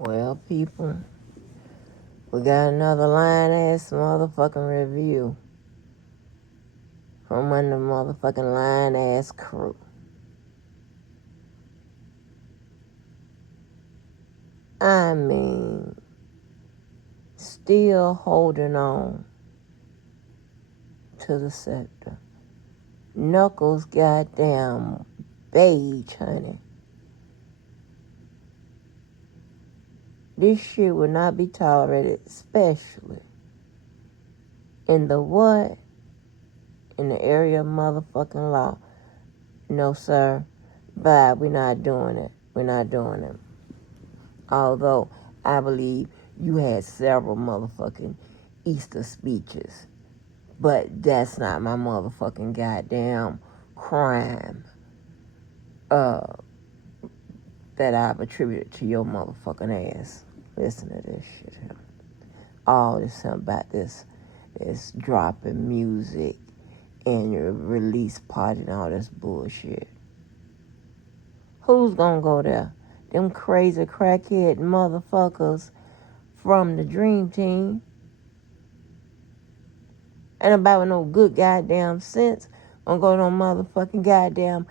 Well, people, we got another line-ass motherfucking review from one of the motherfucking line-ass crew. I mean, still holding on to the sector. Knuckles goddamn beige, honey. This shit will not be tolerated, especially in the what? In the area of motherfucking law. No, sir. Bye. We're not doing it. We're not doing it. Although I believe you had several motherfucking Easter speeches. But that's not my motherfucking goddamn crime that I've attributed to your motherfucking ass. Listen to this shit here. All this something about this dropping music and your release party and all this bullshit. Who's gonna go there? Them crazy crackhead motherfuckers from the Dream Team. Ain't about no good goddamn sense gonna go to no motherfucking goddamn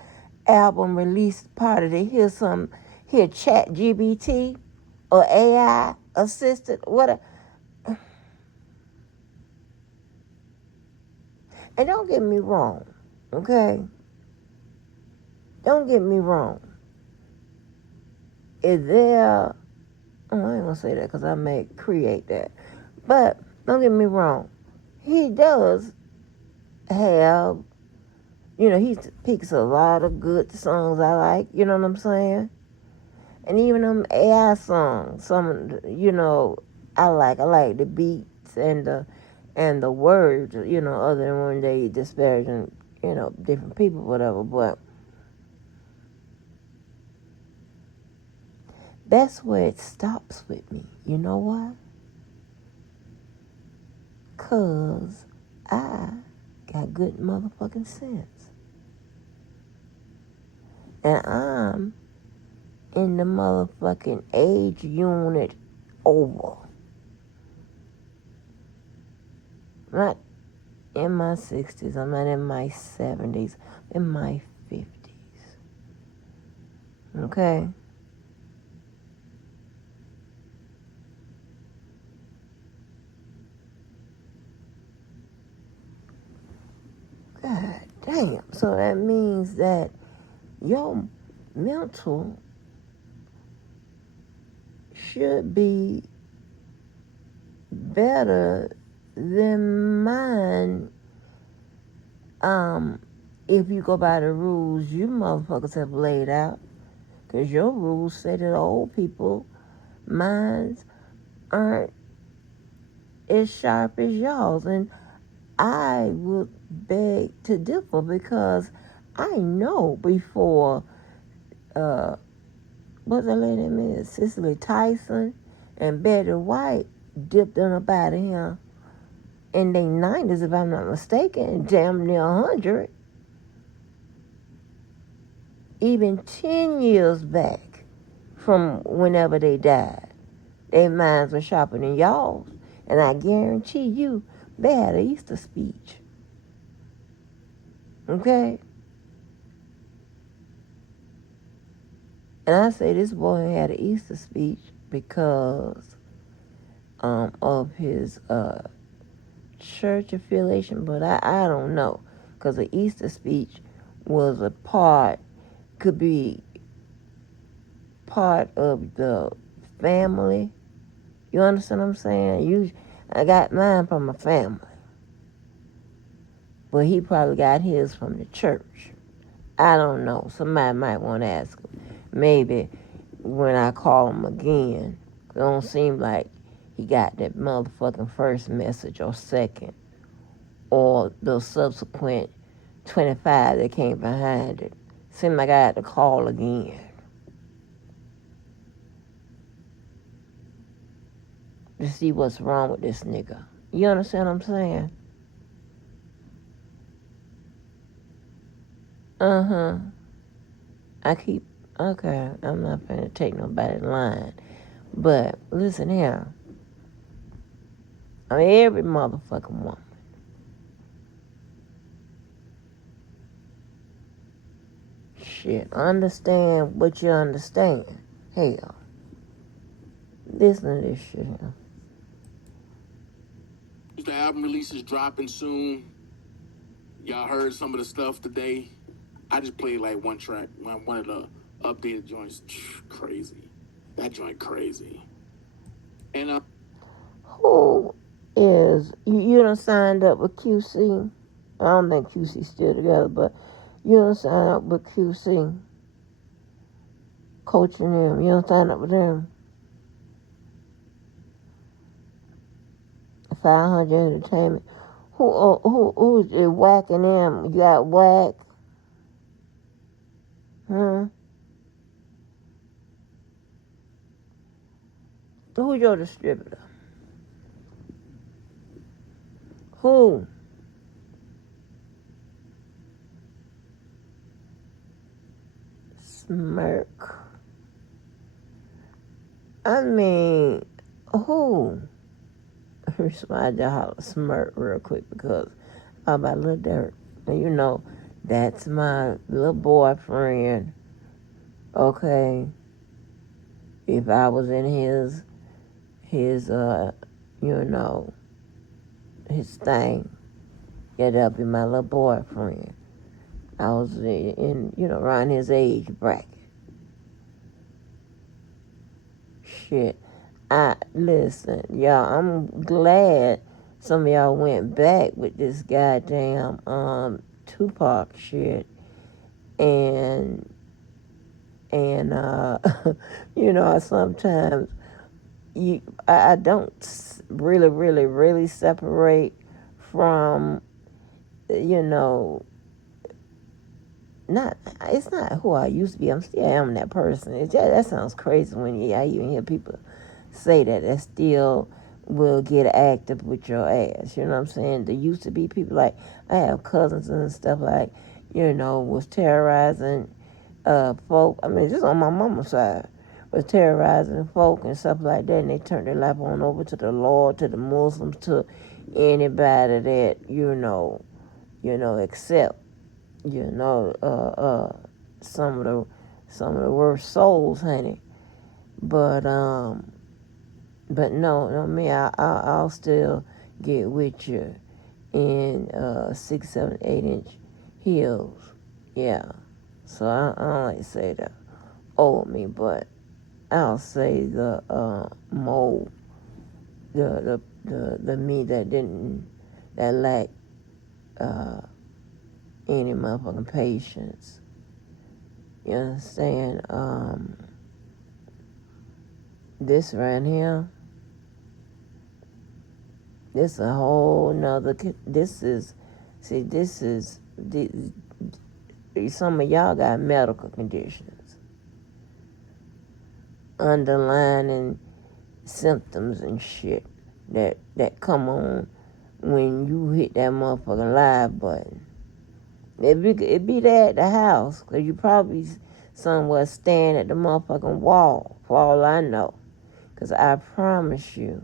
album release party to hear chat GBT or AI assisted, what. And don't get me wrong, okay? Don't get me wrong. Is there, I ain't gonna say that because I may create that. But don't get me wrong. He does have, he picks a lot of good songs I like, you know what I'm saying? And even them AI songs, some, I like the beats and the words, other than when they disparaging, different people, whatever, but that's where it stops with me. You know why? 'Cause I got good motherfucking sense. And I'm in the motherfucking age unit over. I'm not in my 60s. I'm not in my 70s. I'm in my 50s. Okay? God damn. So that means that your mental should be better than mine. If you go by the rules you motherfuckers have laid out. Because your rules say that old people minds aren't as sharp as y'all's. And I would beg to differ because I know before, what's that lady name? Cicely Tyson and Betty White dipped on up out of here in their 90s, if I'm not mistaken, damn near 100. Even 10 years back from whenever they died, their minds were sharper than y'all's. And I guarantee you, they had an Easter speech. Okay? And I say this boy had an Easter speech because of his church affiliation, but I don't know. Because the Easter speech was could be part of the family. You understand what I'm saying? I got mine from my family. But he probably got his from the church. I don't know. Somebody might want to ask him. Maybe when I call him again. It don't seem like he got that motherfucking first message or second. Or the subsequent 25 that came behind it. Seemed like I had to call again. To see what's wrong with this nigga. You understand what I'm saying? Okay, I'm not finna take nobody's line. But listen here. I mean, every motherfucking woman. Shit, understand what you understand. Hell, listen to this shit here. The album release is dropping soon. Y'all heard some of the stuff today. I just played like one track, one of the updated joints. Crazy. That joint crazy. And Who is, you done signed up with QC? I don't think QC's still together, but you done signed up with QC. Coaching them. You done signed up with them. 500 Entertainment. Who's whacking them? You got whack? Huh? Who's your distributor? Who? Smirk. I mean, who? Respond to holler smirk real quick because I'm about Lil Durk. And you know, that's my little boyfriend. Okay. If I was in his you know, his thing, yeah, that'd be my little boyfriend. I was in you know, around his age bracket. Shit. Listen, y'all, I'm glad some of y'all went back with this goddamn Tupac shit and you know, sometimes I don't really separate from, you know, it's not who I used to be. I'm still am that person. That sounds crazy when I even hear people say that still will get active with your ass. You know what I'm saying? There used to be people like, I have cousins and stuff like, you know, was terrorizing folk. I mean, just on my mama's side, was terrorizing folk and stuff like that, and they turned their life on over to the Lord, to the Muslims, to anybody that you know, accept, you know, some of the worst souls, honey. But no, me, I'll still get with you in 6, 7, 8-inch heels. Yeah. So I don't like to say the old me, but I'll say the mold, the me that lacked any motherfucking patience. You understand? This right here, this a whole nother, some of y'all got medical conditions, underlying symptoms and shit that come on when you hit that motherfucking live button. It be there at the house, because you probably somewhere staring at the motherfucking wall, for all I know. Because I promise you,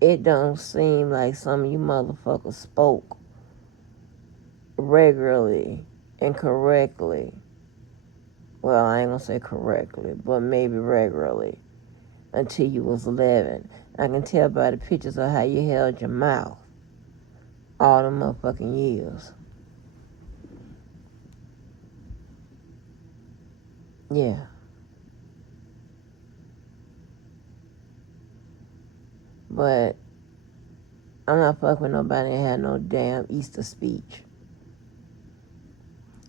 it don't seem like some of you motherfuckers spoke regularly and correctly. Well, I ain't gonna say correctly, but maybe regularly until you was 11. I can tell by the pictures of how you held your mouth all the motherfucking years. Yeah. But I'm not fucking with nobody that had no damn Easter speech.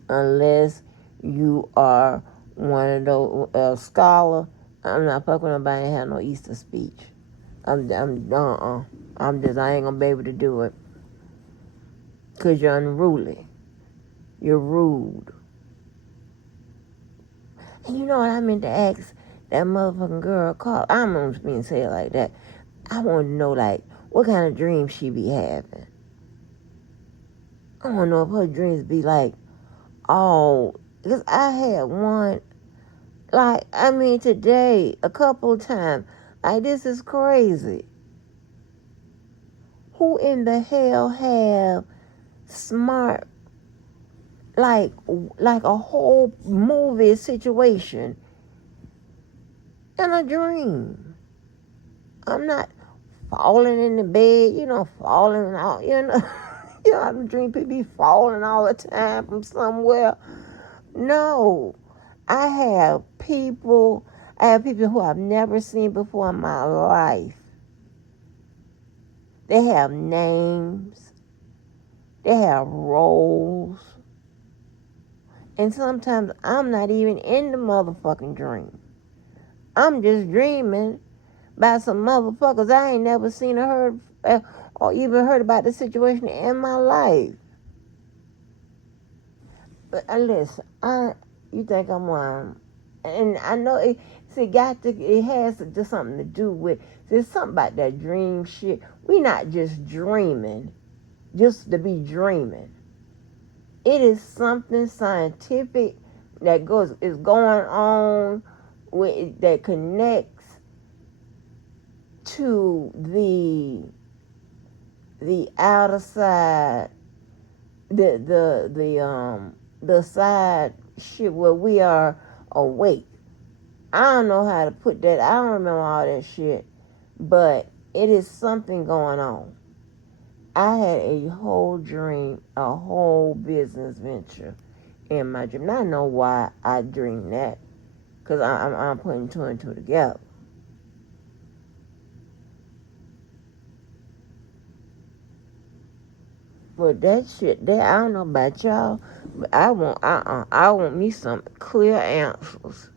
Unless you are one of those scholar, I'm not fucking with nobody that had no Easter speech. I ain't gonna be able to do it. Cause you're unruly. You're rude. And you know what I meant to ask that motherfucking girl called? I don't know being said like that. I want to know, like, what kind of dreams she be having. I want to know if her dreams be like, oh, because I had one Like, I mean, today, a couple of times, like, this is crazy. Who in the hell have smart, like a whole movie situation in a dream? I'm not falling in the bed, falling out, I'm dreaming people be falling all the time from somewhere. No, I have people who I've never seen before in my life. They have names, they have roles, and sometimes I'm not even in the motherfucking dream. I'm just dreaming about some motherfuckers I ain't never seen or heard or even heard about the situation in my life. But listen, you think I'm lying, and I know it. See, it has to do something to do with. There's something about that dream shit. We not just dreaming, just to be dreaming. It is something scientific that is going on that connects to the outer side, the side shit where we are awake. I don't know how to put that. I don't remember all that shit, but it is something going on. I had a whole dream, a whole business venture in my dream. And I know why I dream that, because I'm putting two and two together. But that shit, I don't know about y'all, but I want me some clear answers.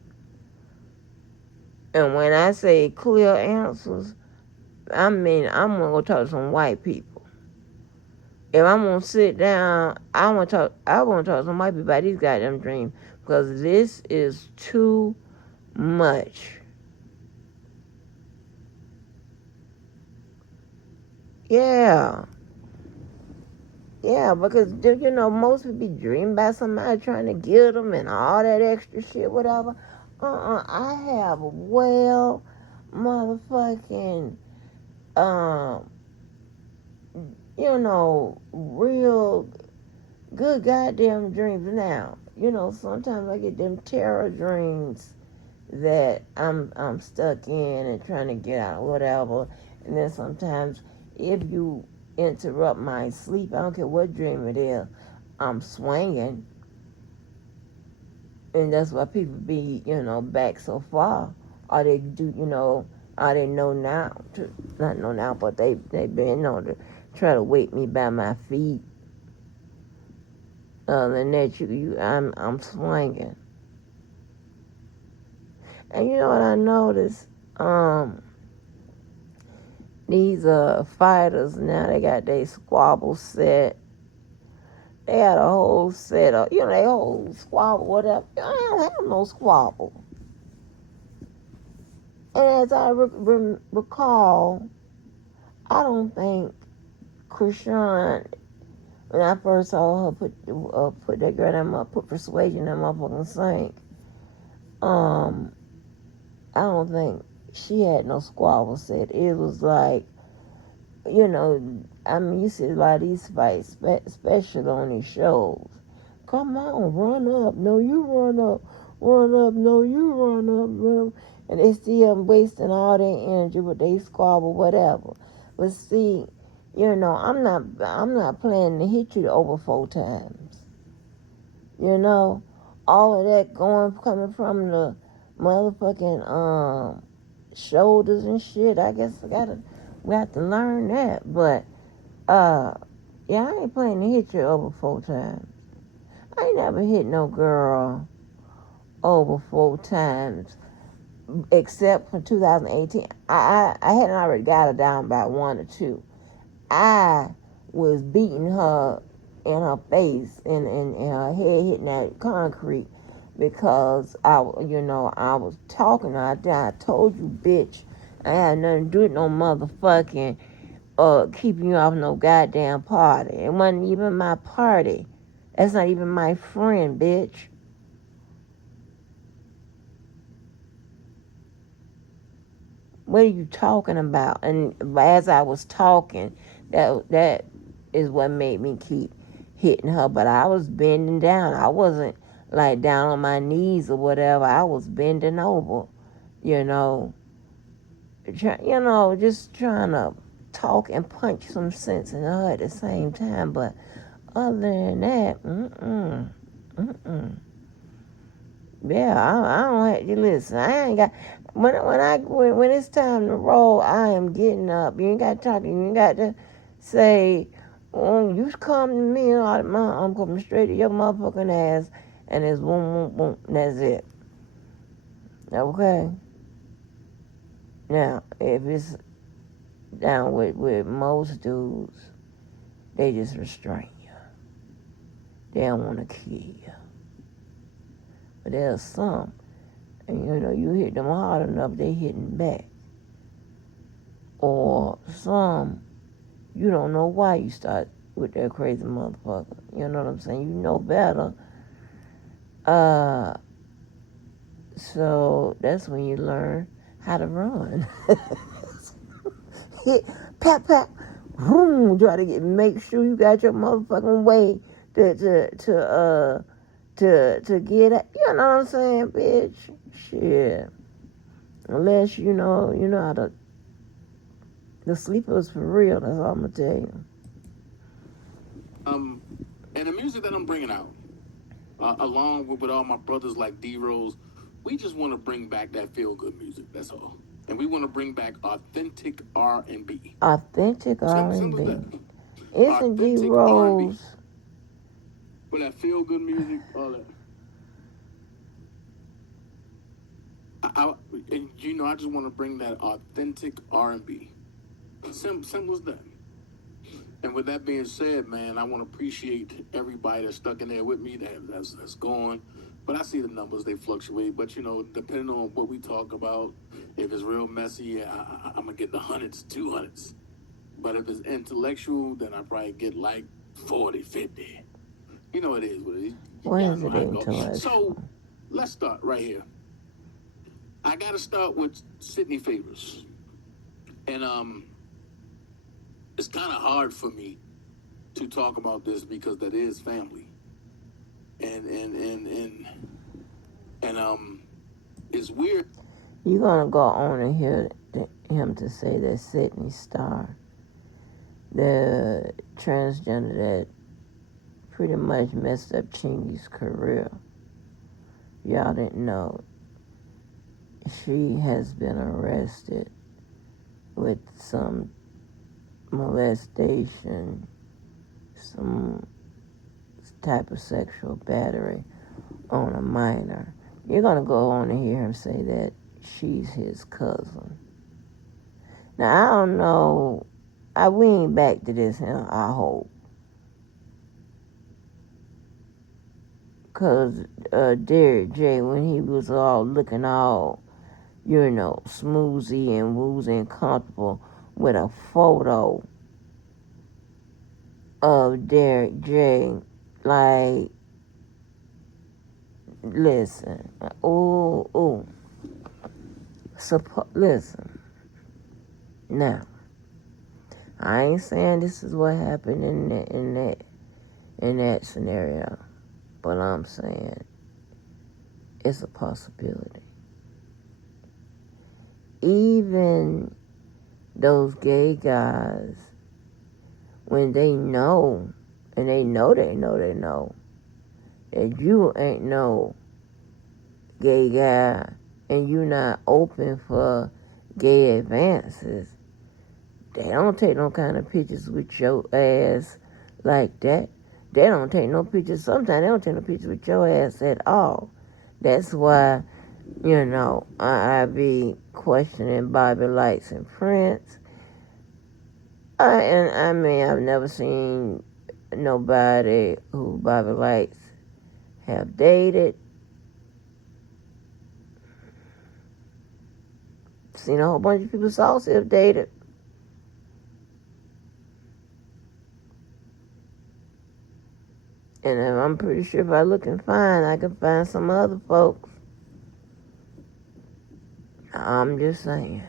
And when I say clear answers, I mean I'm gonna go talk to some white people. If I'm gonna sit down, I want to talk to some white people about these goddamn dreams, because this is too much. Yeah. Yeah, because, most people be dreaming about somebody trying to get them and all that extra shit, whatever. I have motherfucking, um, real good goddamn dreams now. Sometimes I get them terror dreams that I'm stuck in and trying to get out, whatever. And then sometimes if you interrupt my sleep, I don't care what dream it is, I'm swinging. And that's why people be, back so far. Or they do, or they know now, not know now, but they been known to try to wake me by my feet. Other than that, I'm swinging. And you know what I noticed? These fighters now, they got their squabble set. They had a whole set of, they whole squabble, whatever. I don't have no squabble. And as I recall, I don't think Krishan, when I first saw her put that girl put Persuasion in that motherfucking sink, I don't think she had no squabble set. It was like, you see a lot of these fights, especially on these shows. Come on, run up. No, you run up. Run up. No, you run up. Run up. And they still wasting all their energy with they squabble, whatever. But see, I'm not planning to hit you over 4 times. All of that coming from the motherfucking shoulders and shit. I guess we have to learn that. But yeah, I ain't planning to hit you over 4 times. I ain't never hit no girl over 4 times, except for 2018. I hadn't already got her down by 1 or 2. I was beating her in her face and her head hitting that concrete because I was talking to her. I told you, bitch, I had nothing to do with no motherfucking keeping you off no goddamn party. It wasn't even my party. That's not even my friend, bitch. what are you talking about? And as I was talking, that is what made me keep hitting her. But I was bending down. I wasn't like down on my knees or whatever. I was bending over, you know, just trying to talk and punch some sense in her at the same time. But other than that, yeah, I don't have to listen. I ain't got when it's time to roll. I am getting up. You ain't got to talk. You ain't got to say, "Oh, you come to me." I'm coming straight to your motherfucking ass, and it's boom, boom, boom. And that's it. Okay. Now, if it's down with most dudes, they just restrain you. They don't want to kill you. But there's some, and you hit them hard enough, they hitting back. Or some, you don't know why you start with that crazy motherfucker. You know what I'm saying? You know better. So that's when you learn how to run. Hit, pat, pat, boom. Try to make sure you got your motherfucking way to get it. You know what I'm saying, bitch? Shit. Unless you know how to. The sleepers for real. That's all I'm gonna tell you. And the music that I'm bringing out, along with all my brothers like D Rose, we just want to bring back that feel good music. That's all. And we want to bring back authentic R&B. Authentic Simple as R&B. that. Isn't D Authentic R&B. Rose? With that feel good music, all that. And I just want to bring that authentic R&B. Simple as that. And with that being said, man, I want to appreciate everybody that's stuck in there with me, that's gone. But I see the numbers, they fluctuate. But, depending on what we talk about, if it's real messy, I'm going to get the hundreds, 200s. But if it's intellectual, then I probably get like 40, 50. It is what it is. What Y'all is know it how it goes. intellectual? So, let's start right here. I got to start with Sydney Favors. And it's kind of hard for me to talk about this because that is family. And it's weird. You're gonna go on and hear him to say that Sydney Starr, the transgender that pretty much messed up Chingy's career. Y'all didn't know. She has been arrested with some molestation, some type of sexual battery on a minor. You're gonna go on and hear him say that she's his cousin. Now I don't know. We ain't back to this here, I hope. Cause Derek J, when he was all looking all, smoozy and woozy and comfortable with a photo of Derek J, like, listen, ooh, listen. Now, I ain't saying this is what happened in that scenario, but I'm saying it's a possibility. Even those gay guys, when they know, and they know that you ain't no gay guy and you not open for gay advances, they don't take no kind of pictures with your ass like that. They don't take no pictures. Sometimes they don't take no pictures with your ass at all. That's why, I be questioning Bobby Lights and Prince. I've never seen nobody who Bobby Lights have dated. Seen a whole bunch of people Saucy have dated. And I'm pretty sure if I look and find, I can find some other folks. I'm just saying.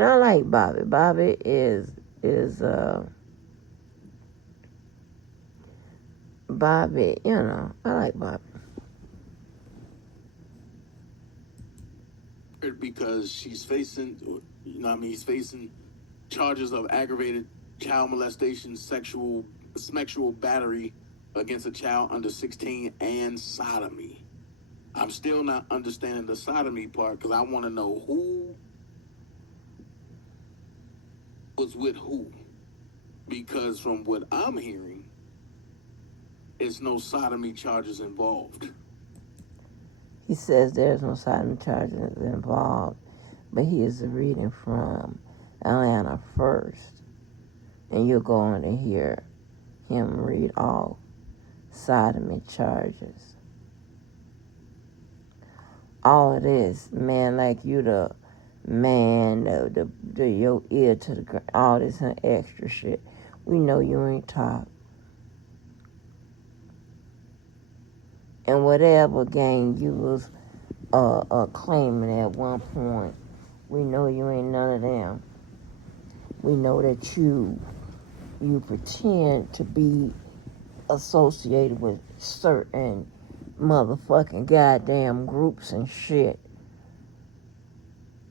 And I like Bobby. Bobby is Bobby, I like Bobby. Because he's facing charges of aggravated child molestation, sexual battery against a child under 16, and sodomy. I'm still not understanding the sodomy part because I want to know who was with who. Because from what I'm hearing, it's no sodomy charges involved. He says there's no sodomy charges involved, but he is reading from Atlanta first, and you're going to hear him read all sodomy charges. All of this, man, like you the man, the your ear to the ground, all this and extra shit. We know you ain't talk. And whatever gang you was claiming at one point, we know you ain't none of them. We know that you pretend to be associated with certain motherfucking goddamn groups and shit.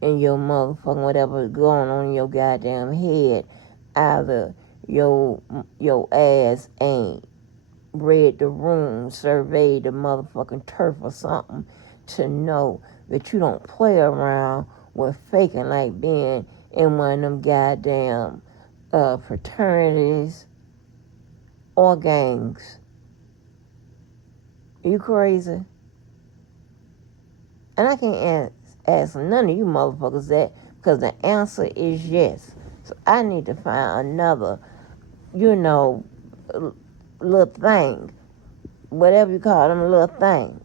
In your motherfucking whatever's going on in your goddamn head, either your ass ain't read the room, surveyed the motherfucking turf or something to know that you don't play around with faking like being in one of them goddamn fraternities or gangs. You crazy? And I can't ask none of you motherfuckers that because the answer is yes. So I need to find another, little thing. Whatever you call them, little things.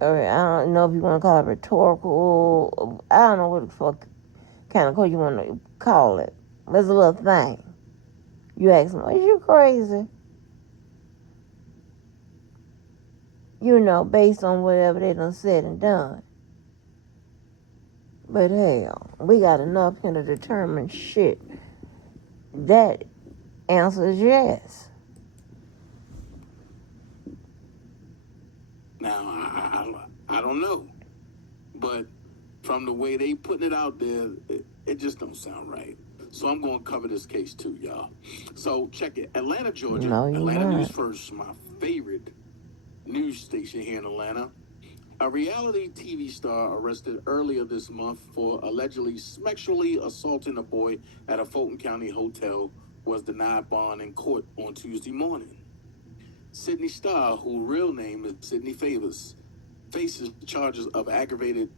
Or I don't know if you want to call it rhetorical. I don't know what the fuck kind of code you want to call it. But it's a little thing. You ask them, is you crazy? Based on whatever they done said and done. But hell, we got enough here to determine shit. That answer is yes. Now, I don't know. But from the way they putting it out there, it just don't sound right. So I'm going to cover this case too, y'all. So check it. Atlanta, Georgia. No, you Atlanta not. News First, my favorite news station here in Atlanta. A reality TV star arrested earlier this month for allegedly sexually assaulting a boy at a Fulton County hotel was denied bond in court on Tuesday morning. Sydney Starr, whose real name is Sydney Favors, faces charges of aggravated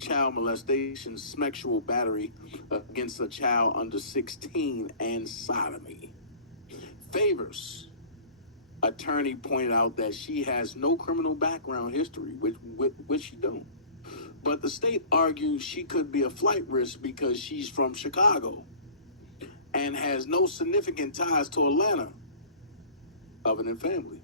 child molestation, sexual battery against a child under 16, and sodomy. Favors attorney pointed out that she has no criminal background history, which she don't. But the state argues she could be a flight risk because she's from Chicago and has no significant ties to Atlanta, other than family.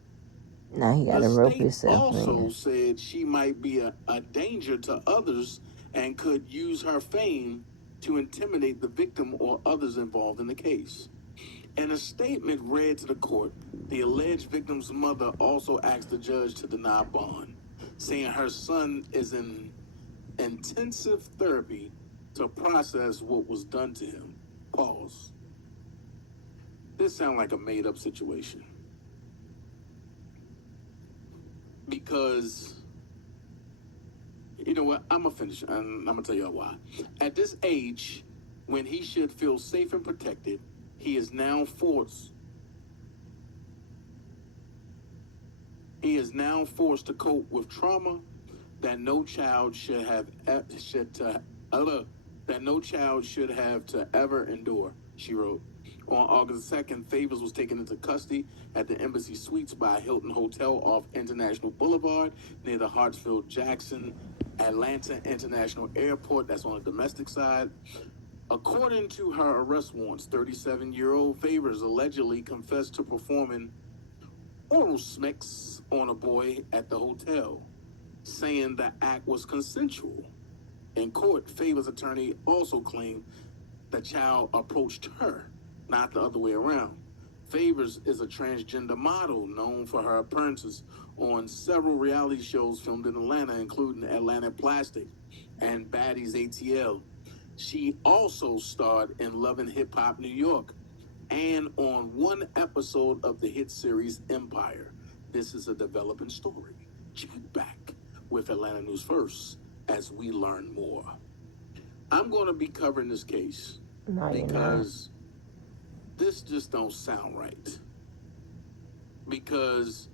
Now he got to rope himself also in. said she might be a danger to others and could use her fame to intimidate the victim or others involved in the case. In a statement read to the court, the alleged victim's mother also asked the judge to deny bond, saying her son is in intensive therapy to process what was done to him. Pause. This sounds like a made-up situation. Because, you know what, I'm going to finish, and I'm going to tell y'all why. At this age, when he should feel safe and protected, he is now forced to cope with trauma that no child should have to ever endure, she wrote. On August 2nd, Favors was taken into custody at the Embassy Suites by Hilton Hotel off International Boulevard near the Hartsfield-Jackson Atlanta International Airport. That's on the domestic side. According to her arrest warrants, 37-year-old Favors allegedly confessed to performing oral sex on a boy at the hotel, saying the act was consensual. In court, Favor's attorney also claimed the child approached her, not the other way around. Favors is a transgender model known for her appearances on several reality shows filmed in Atlanta, including Atlanta Plastic and Baddies ATL. She also starred in Love and Hip Hop New York and on one episode of the hit series Empire. This is a developing story. Check back with Atlanta News First as we learn more. I'm going to be covering this case because this just don't sound right. Because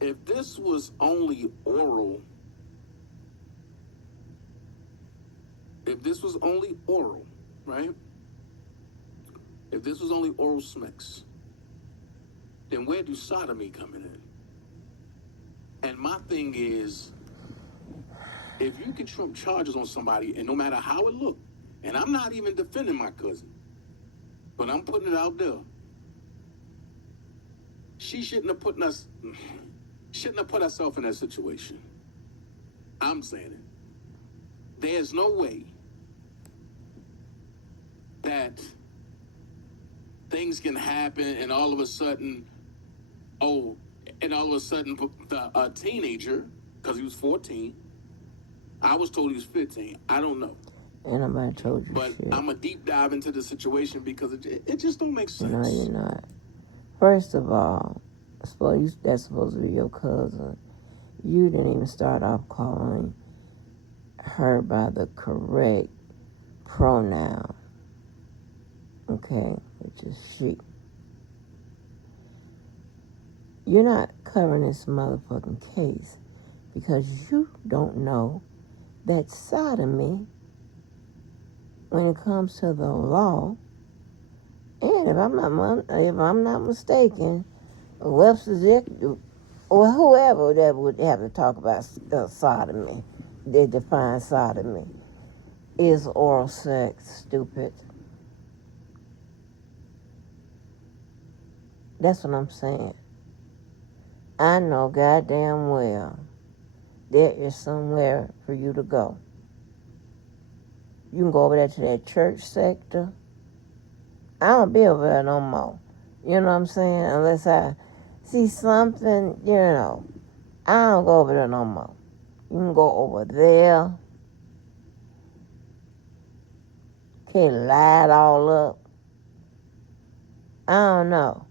if this was only oral, right? If this was only oral smacks, then where do sodomy come in? And my thing is, if you can trump charges on somebody, and no matter how it look, and I'm not even defending my cousin, but I'm putting it out there, she shouldn't have put herself in that situation. I'm saying it. There's no way that things can happen and all of a sudden, a teenager, because he was 14, I was told he was 15. I don't know. Ain't nobody told you but shit. I'm going to deep dive into the situation because it just don't make sense. No, you're not. First of all, that's supposed to be your cousin. You didn't even start off calling her by the correct pronoun. Okay? Which is she. You're not covering this motherfucking case because you don't know that sodomy, when it comes to the law, and if I'm not mistaken, Webster's Dictionary, or whoever that would have to talk about sodomy, they define sodomy, is oral sex, stupid. That's what I'm saying. I know goddamn well there is somewhere for you to go. You can go over there to that church sector. I don't be over there no more. You know what I'm saying? Unless I see something, I don't go over there no more. You can go over there. Can't lie it all up. I don't know.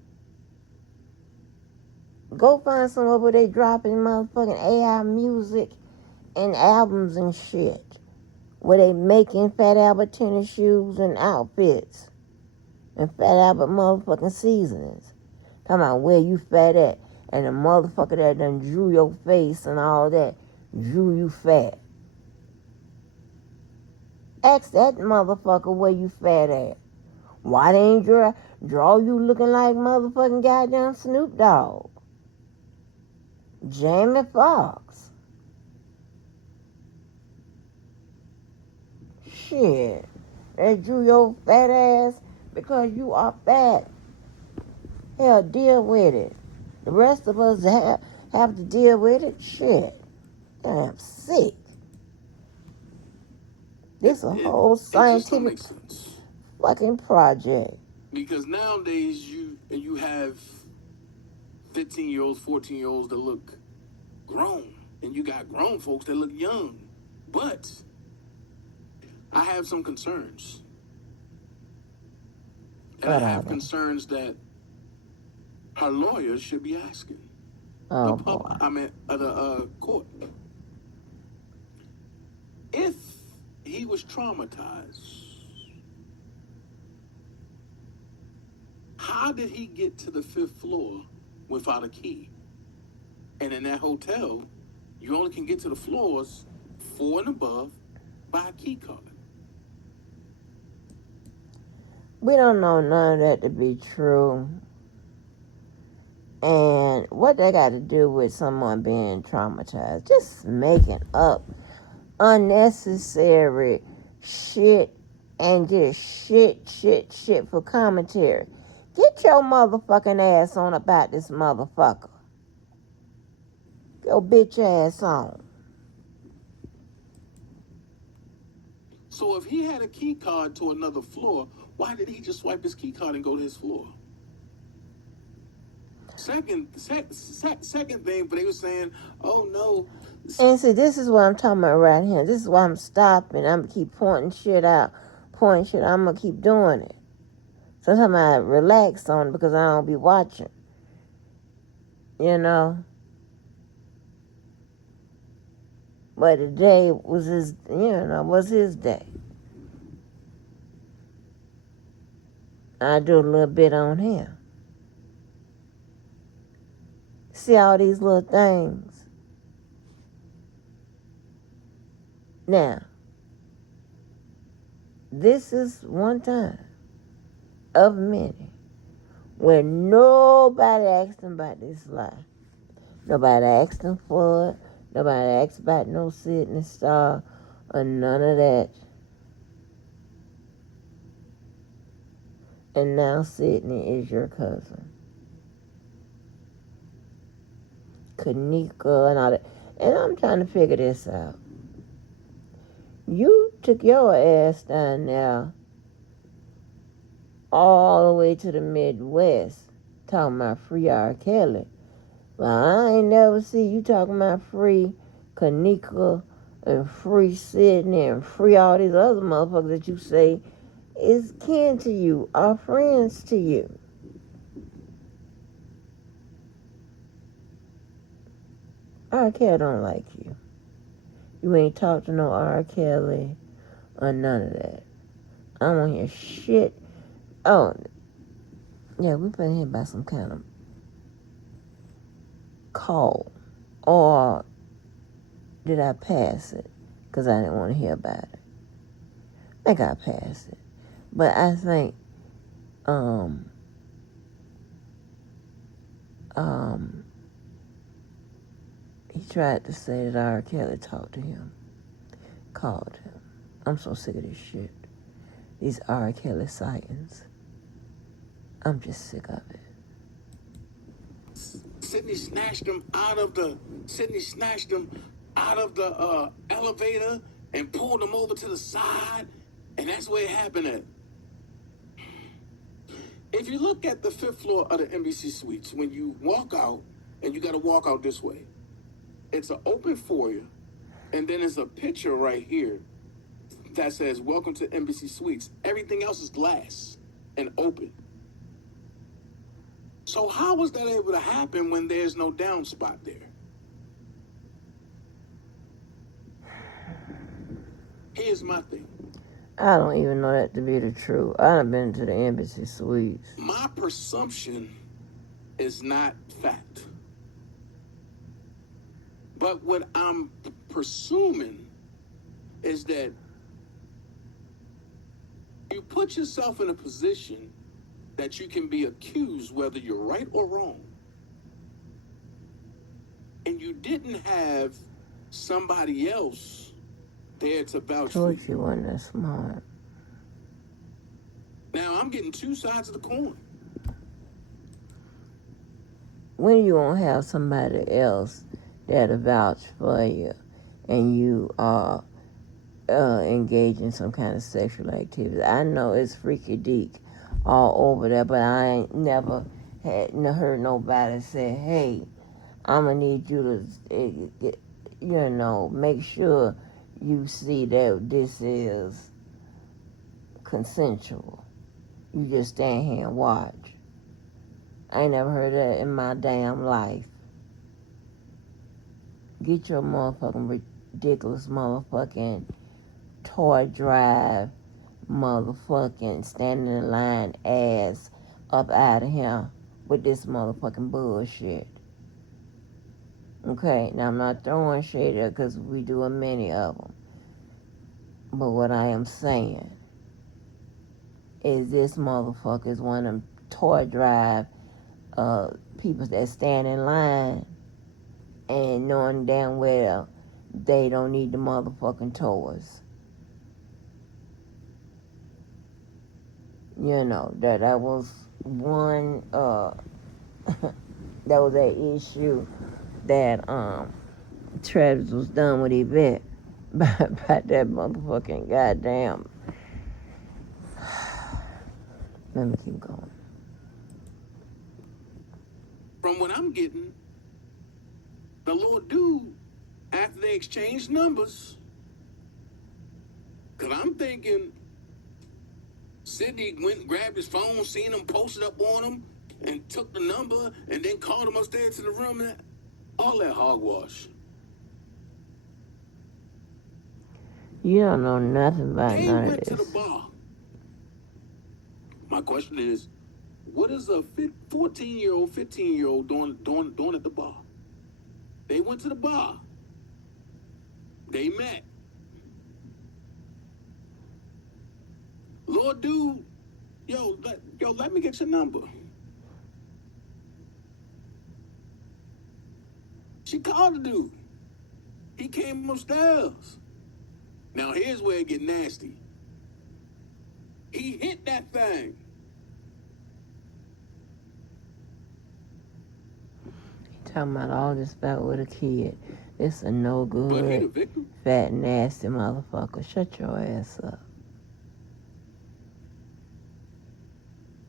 Go find somewhere where they dropping motherfucking AI music and albums and shit. Where they making Fat Albert tennis shoes and outfits. And Fat Albert motherfucking seasonings. Talking about where you fat at. And the motherfucker that done drew your face and all that drew you fat. Ask that motherfucker where you fat at. Why they ain't draw you looking like motherfucking goddamn Snoop Dogg? Jamie Foxx. Shit. They drew your fat ass because you are fat. Hell, deal with it. The rest of us have to deal with it. Shit. I'm sick. This is a whole scientific fucking project. Because nowadays you have 15-year-olds, 14-year-olds that look grown. And you got grown folks that look young. But I have some concerns. And I have concerns that her lawyers should be asking. The court. If he was traumatized, how did he get to the 5th floor without a key? And in that hotel, you only can get to the floors 4 and above by a key card. We don't know none of that to be true. And what they got to do with someone being traumatized? Just making up unnecessary shit and just shit for commentary. Get your motherfucking ass on about this motherfucker. Get your bitch ass on. So if he had a key card to another floor, why did he just swipe his key card and go to his floor? Second thing, but they were saying, oh no. And see, this is what I'm talking about right here. This is why I'm stopping. I'm gonna keep pointing shit out. I'm gonna keep doing it. Sometimes I relax on it because I don't be watching. You know? But today was his day. I do a little bit on him. See all these little things. Now, this is one time of many where nobody asked him about this life. Nobody asked him for it. Nobody asked about no Sydney Star or none of that. And now Sydney is your cousin. Kanika and all that. And I'm trying to figure this out. You took your ass down there all the way to the Midwest talking about free R. Kelly. Well, I ain't never see you talking about free Kanika and free Sydney and free all these other motherfuckers that you say is kin to you, are friends to you. R. Kelly don't like you. You ain't talked to no R. Kelly or none of that. I don't want to hear shit. Oh, yeah, we been here by some kind of call. Or did I pass it? Because I didn't want to hear about it. I think I passed it. But I think, he tried to say that R. Kelly talked to him, called him. I'm so sick of this shit. These R. Kelly sightings. I'm just sick of it. Sydney snatched him out of the elevator and pulled him over to the side, and that's where it happened at. If you look at the 5th floor of the NBC Suites, when you walk out, and you got to walk out this way, it's an open foyer, and then there's a picture right here that says, "Welcome to NBC Suites." Everything else is glass and open. So how was that able to happen when there's no downspot there? Here's my thing. I don't even know that to be the truth. I done been to the Embassy Suites. My presumption is not fact. But what I'm presuming is that you put yourself in a position that you can be accused whether you're right or wrong. And you didn't have somebody else there to vouch for you. Told you wasn't that smart. Now, I'm getting two sides of the coin. When you won't have somebody else that'll vouch for you and you are engage in some kind of sexual activity. I know it's freaky deek all over there, but I ain't never heard nobody say, hey, I'm going to need you to, make sure you see that this is consensual. You just stand here and watch. I ain't never heard that in my damn life. Get your motherfucking ridiculous motherfucking toy drive motherfucking standing in line ass up out of here with this motherfucking bullshit. Okay, now I'm not throwing shade at because we do a many of them. But what I am saying is this motherfucker is one of them toy drive people that stand in line and knowing damn well they don't need the motherfucking toys. That was one that was an issue that Travis was done with Yvette. about that motherfucking goddamn. Let me keep going. From what I'm getting, the little dude, after they exchanged numbers, because I'm thinking Sydney went and grabbed his phone, seen him posted up on him, and took the number, and then called him upstairs to the room, and all that hogwash. You don't know nothing about They none of went to the this. bar. My question is, what is a 14-year-old, 15-year-old doing at the bar? They went to the bar. They met. Lord dude, let me get your number. She called the dude. He came upstairs. Now here's where it get nasty. He hit that thing. Talking about all this about with a kid. This a no But he the good, victim. fat, nasty motherfucker. Shut your ass up.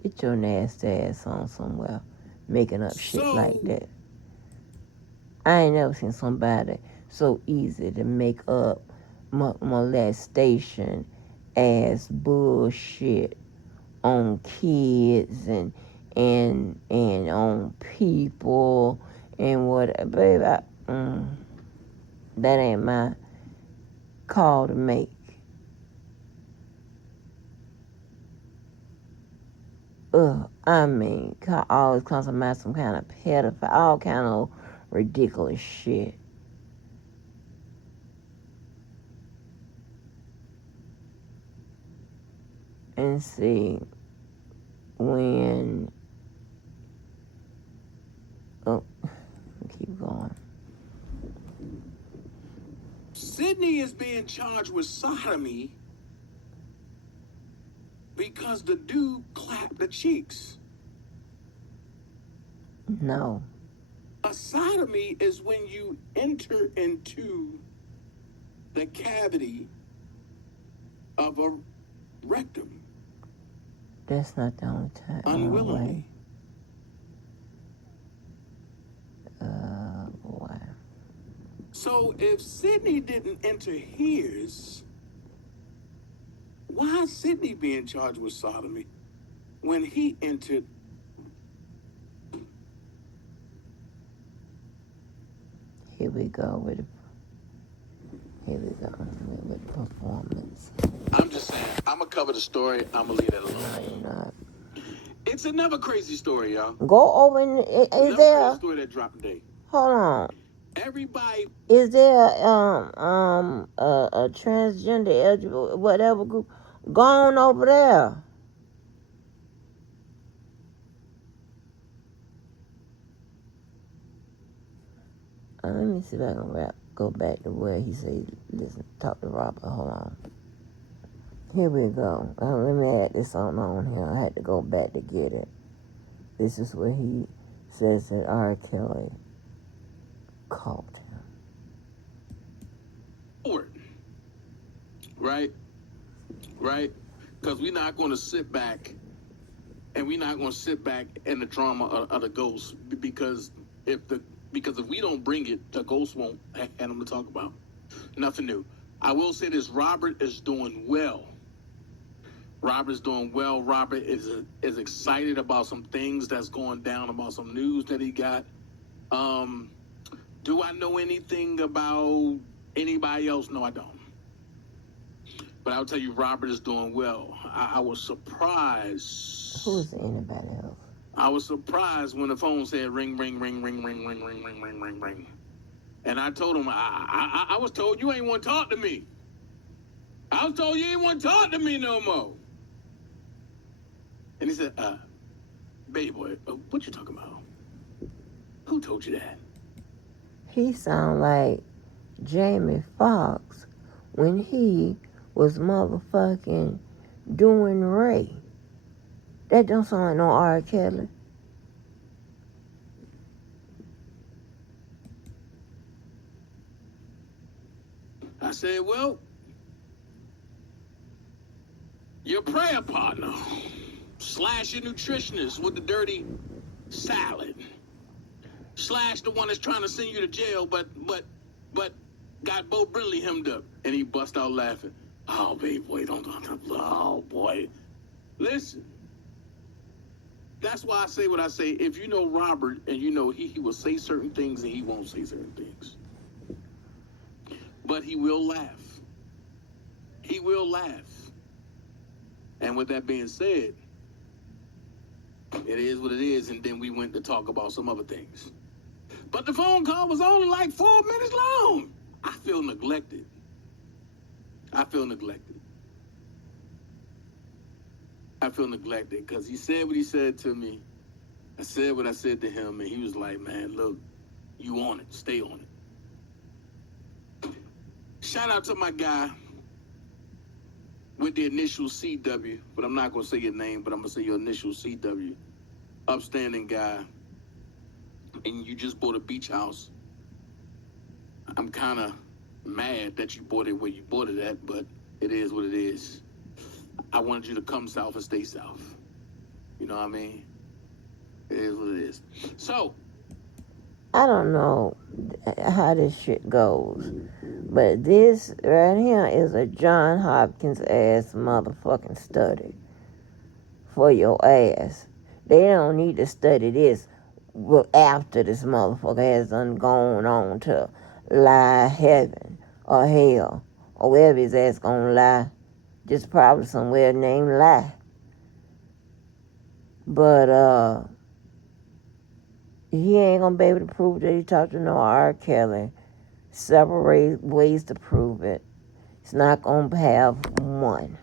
Get your nasty ass on somewhere, making up shit like that. I ain't never seen somebody so easy to make up molestation as bullshit on kids and on people and what, baby. That ain't my call to make. I mean, always comes about some kind of pedophile, all kind of ridiculous shit. And see, when, keep going. Sydney is being charged with sodomy because the dude clapped the cheeks. No. A sodomy is when you enter into the cavity of a rectum. That's not the only time. Unwillingly. Boy. So if Sydney didn't enter his, why is Sydney being charged with sodomy when he entered? Here we go with the performance. I'm just saying, I'm going to cover the story. I'm going to leave that alone. No, you're not. It's another crazy story, y'all. Go over and is there Another story that dropped today. Hold on. Everybody. Is there a transgender eligible whatever group gone over there? Let me see if I can go back to where he said listen, talk to Robert. Hold on. Here we go. Let me add this on here. I had to go back to get it. This is where he says that R. Kelly called him. Right? Because we're not going to sit back and we're not going to sit back in the drama of the ghost because if we don't bring it, the ghost won't have them to talk about. Nothing new. I will say this: Robert is doing well. Robert's doing well. Robert is excited about some things that's going down, about some news that he got. Do I know anything about anybody else? No, I don't. But I'll tell you, Robert is doing well. I was surprised. Who's anybody else? I was surprised when the phone said ring, ring, ring, ring, ring, ring, ring, ring, ring, ring, ring. And I told him, I was told you ain't want to talk to me. I was told you ain't want to talk to me no more. And he said, baby boy, what you talking about? Who told you that? He sound like Jamie Foxx when he was motherfucking doing Ray. That don't sound like no R. Kelly. said, well, your prayer partner slash your nutritionist with the dirty salad slash the one that's trying to send you to jail, but got Bo Brinley hemmed up. And he bust out laughing. Oh, baby, boy, don't. Oh, boy. Listen. That's why I say what I say. If you know Robert and you know he will say certain things and he won't say certain things. But he will laugh. He will laugh. And with that being said, it is what it is. And then we went to talk about some other things. But the phone call was only like 4 minutes long. I feel neglected. I feel neglected because he said what he said to me. I said what I said to him, and he was like, man, look, you on it. Stay on it. Shout out to my guy with the initial CW, but I'm not going to say your name, but I'm going to say your initial CW. Upstanding guy. And you just bought a beach house. I'm kind of mad that you bought it where you bought it at, but it is what it is. I wanted you to come south and stay south. You know what I mean? It is what it is. So, I don't know how this shit goes, but this right here is a John Hopkins ass motherfucking study for your ass. They don't need to study this after this motherfucker has done gone on to lie heaven or hell or wherever his ass gonna lie. Just probably somewhere named Lie. But he ain't gonna be able to prove that he talked to no R. Kelly. Several ways to prove it. It's not gonna have one.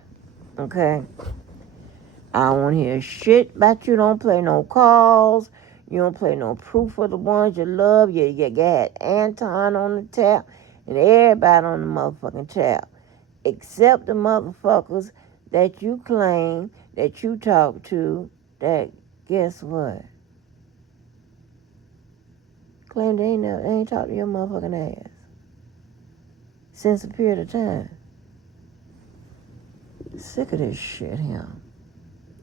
Okay? I don't want to hear shit about you. Don't play no calls. You don't play no proof of the ones you love. You got Anton on the tap and everybody on the motherfucking tap. Except the motherfuckers that you claim that you talk to that, guess what? Claim they ain't talked to your motherfucking ass since a period of time. Sick of this shit here.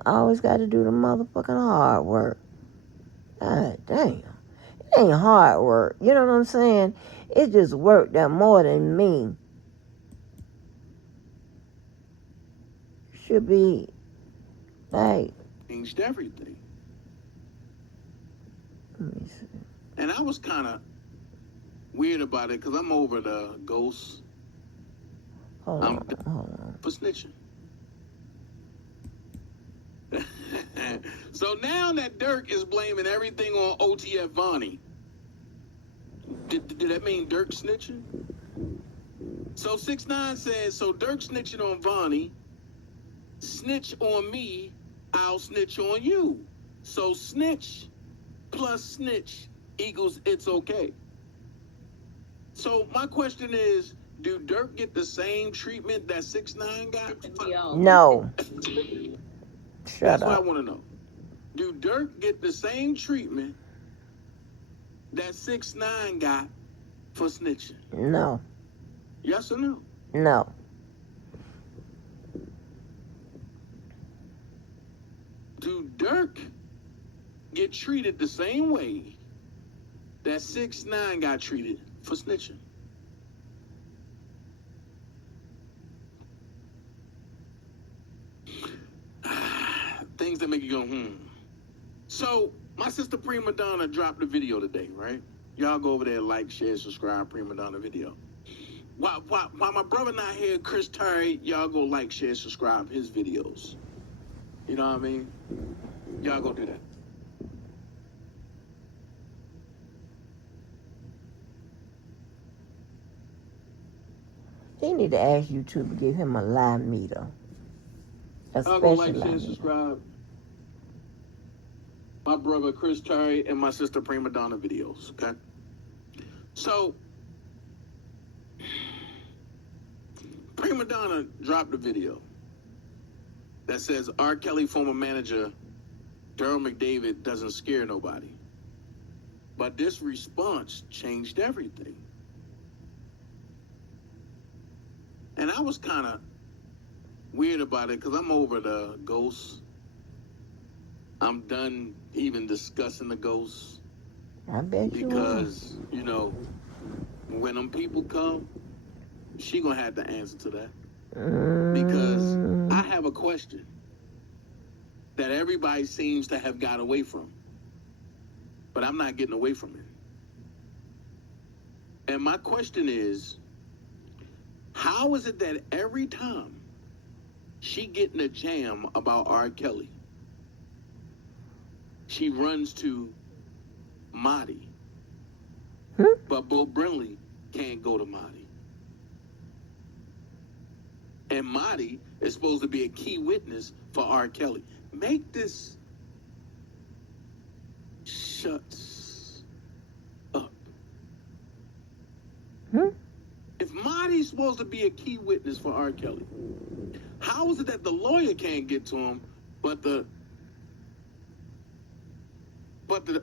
I always got to do the motherfucking hard work. God damn. It ain't hard work. You know what I'm saying? It's just work that more than me should be like. changed everything. Let me see. And I was kind of weird about it because I'm over the ghost. Hold on. For snitching. So now that Dirk is blaming everything on OTF Vonnie, did that mean Dirk snitching? So 6ix9ine says, so Dirk snitching on Vonnie, snitch on me, I'll snitch on you. So snitch plus snitch equals it's okay. So my question is, do Dirk get the same treatment that 6ix9ine got? No. Shut That's up. what I want to know. Do Dirk get the same treatment that 6ix9ine got for snitching? No. Yes or no? No. Do Dirk get treated the same way that 6ix9ine got treated for snitching? Things that make you go, So, my sister Prima Donna dropped a video today, right? Y'all go over there, like, share, subscribe, Prima Donna video. While my brother not here, Chris Terry, y'all go like, share, subscribe his videos. You know what I mean? Y'all go do that. They need to ask YouTube to give him a live meter. Y'all go like, share, subscribe. My brother Chris Terry and my sister Prima Donna videos, okay? So, Prima Donna dropped a video that says R. Kelly former manager Daryl McDavid doesn't scare nobody. But this response changed everything. And I was kind of weird about it because I'm over the ghosts. I'm done even discussing the ghosts. I bet you are. Because, you know, when them people come, she gonna have to answer to that. Because I have a question that everybody seems to have got away from. But I'm not getting away from it. And my question is, how is it that every time she get in a jam about R. Kelly, she runs to Marty, but Bo Brinley can't go to Marty? And Marty is supposed to be a key witness for R. Kelly. Make this shut up. If Marty's supposed to be a key witness for R. Kelly, how is it that the lawyer can't get to him, but the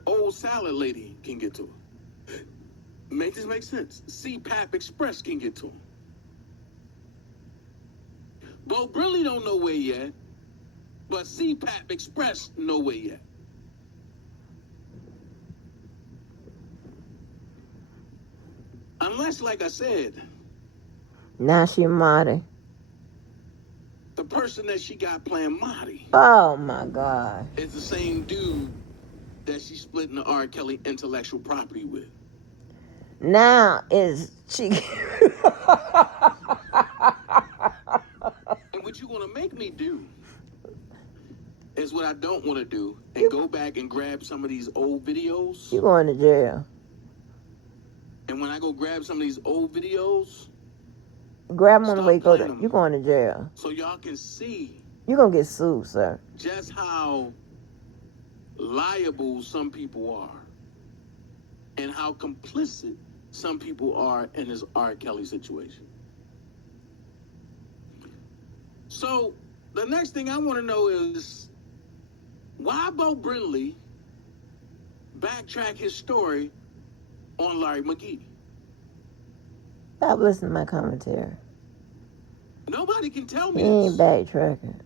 old salad lady can get to him? Make this make sense? CPAP Express can get to him. Bo Brinley don't know where yet, but CPAP Express know where yet. Unless, like I said, Now she Marty. the person that she got playing Marty Oh my God. is the same dude that she's splitting the R. Kelly intellectual property with. Now is she. And what you want to make me do is what I don't want to do, and go back and grab some of these old videos. You going to jail. And when I go grab some of these old videos, Grab them on the way you go playing there. them. You going to jail. so y'all can see You gonna get sued, sir. just how liable some people are and how complicit some people are in this R. Kelly situation. So the next thing I want to know is, why Bo Brinley backtrack his story on Larry McGee? Stop listening to my commentary. Nobody can tell He me ain't this. backtracking.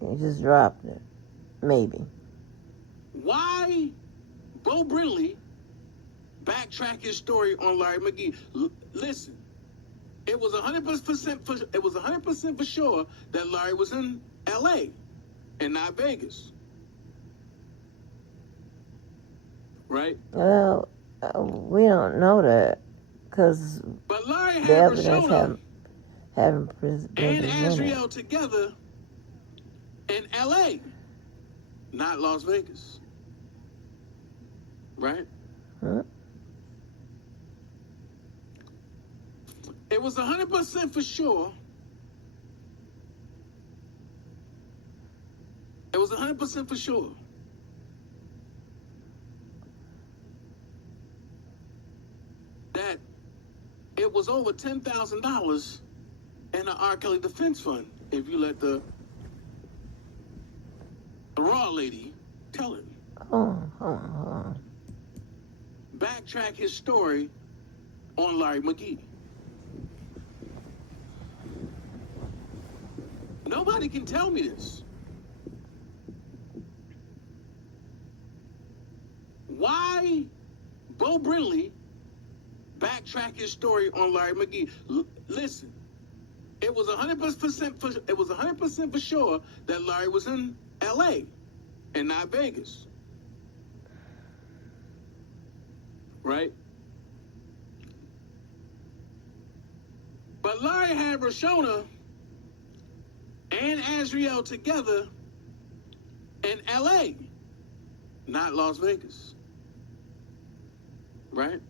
He just dropped it. Maybe. Why Bo Brinley backtrack his story on Larry McGee? Listen, it was 100% for sure that Larry was in L.A. and not Vegas, right? Well, we don't know that because But Larry the had evidence Rashona haven't been and presented. Azriel together in L.A., not Las Vegas, right? Huh? It was 100% for sure. It was 100% for sure that it was over $10,000 in the R. Kelly Defense Fund, if you let the raw lady tell it. Hold on. Backtrack his story on Larry McGee. Nobody can tell me this. Why Bo Brinley backtrack his story on Larry McGee? Listen, it was 100% for sure that Larry was in L.A. and not Vegas, right? But Larry had Rashona and Azriel together in L.A., not Las Vegas, right?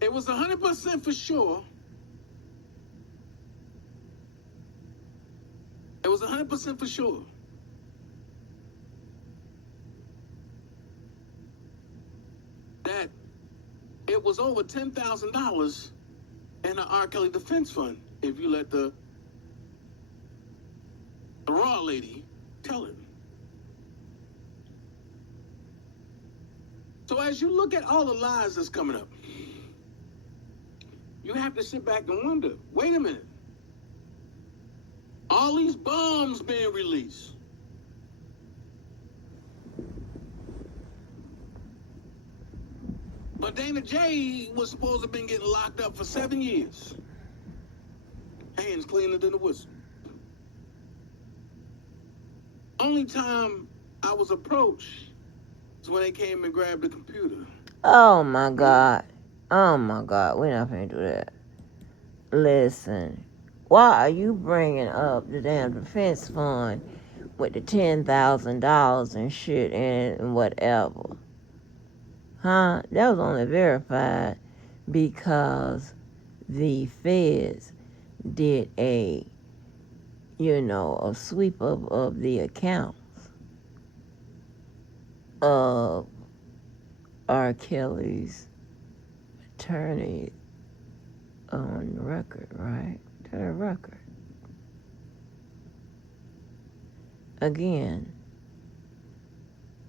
It was 100% for sure. It was 100% for sure that it was over $10,000 in the R. Kelly Defense Fund, if you let the raw lady tell it. So as you look at all the lies that's coming up, you have to sit back and wonder, wait a minute. All these bombs being released. But Dana J was supposed to have been getting locked up for 7 years. Hands cleaner than a whistle. Only time I was approached is when they came and grabbed the computer. Oh my God. Oh my God. We're not going to do that. Listen. Why are you bringing up the damn defense fund with the $10,000 and shit and whatever? Huh? That was only verified because the feds did a sweep of the accounts of R. Kelly's attorney on record, right? To the record. Again,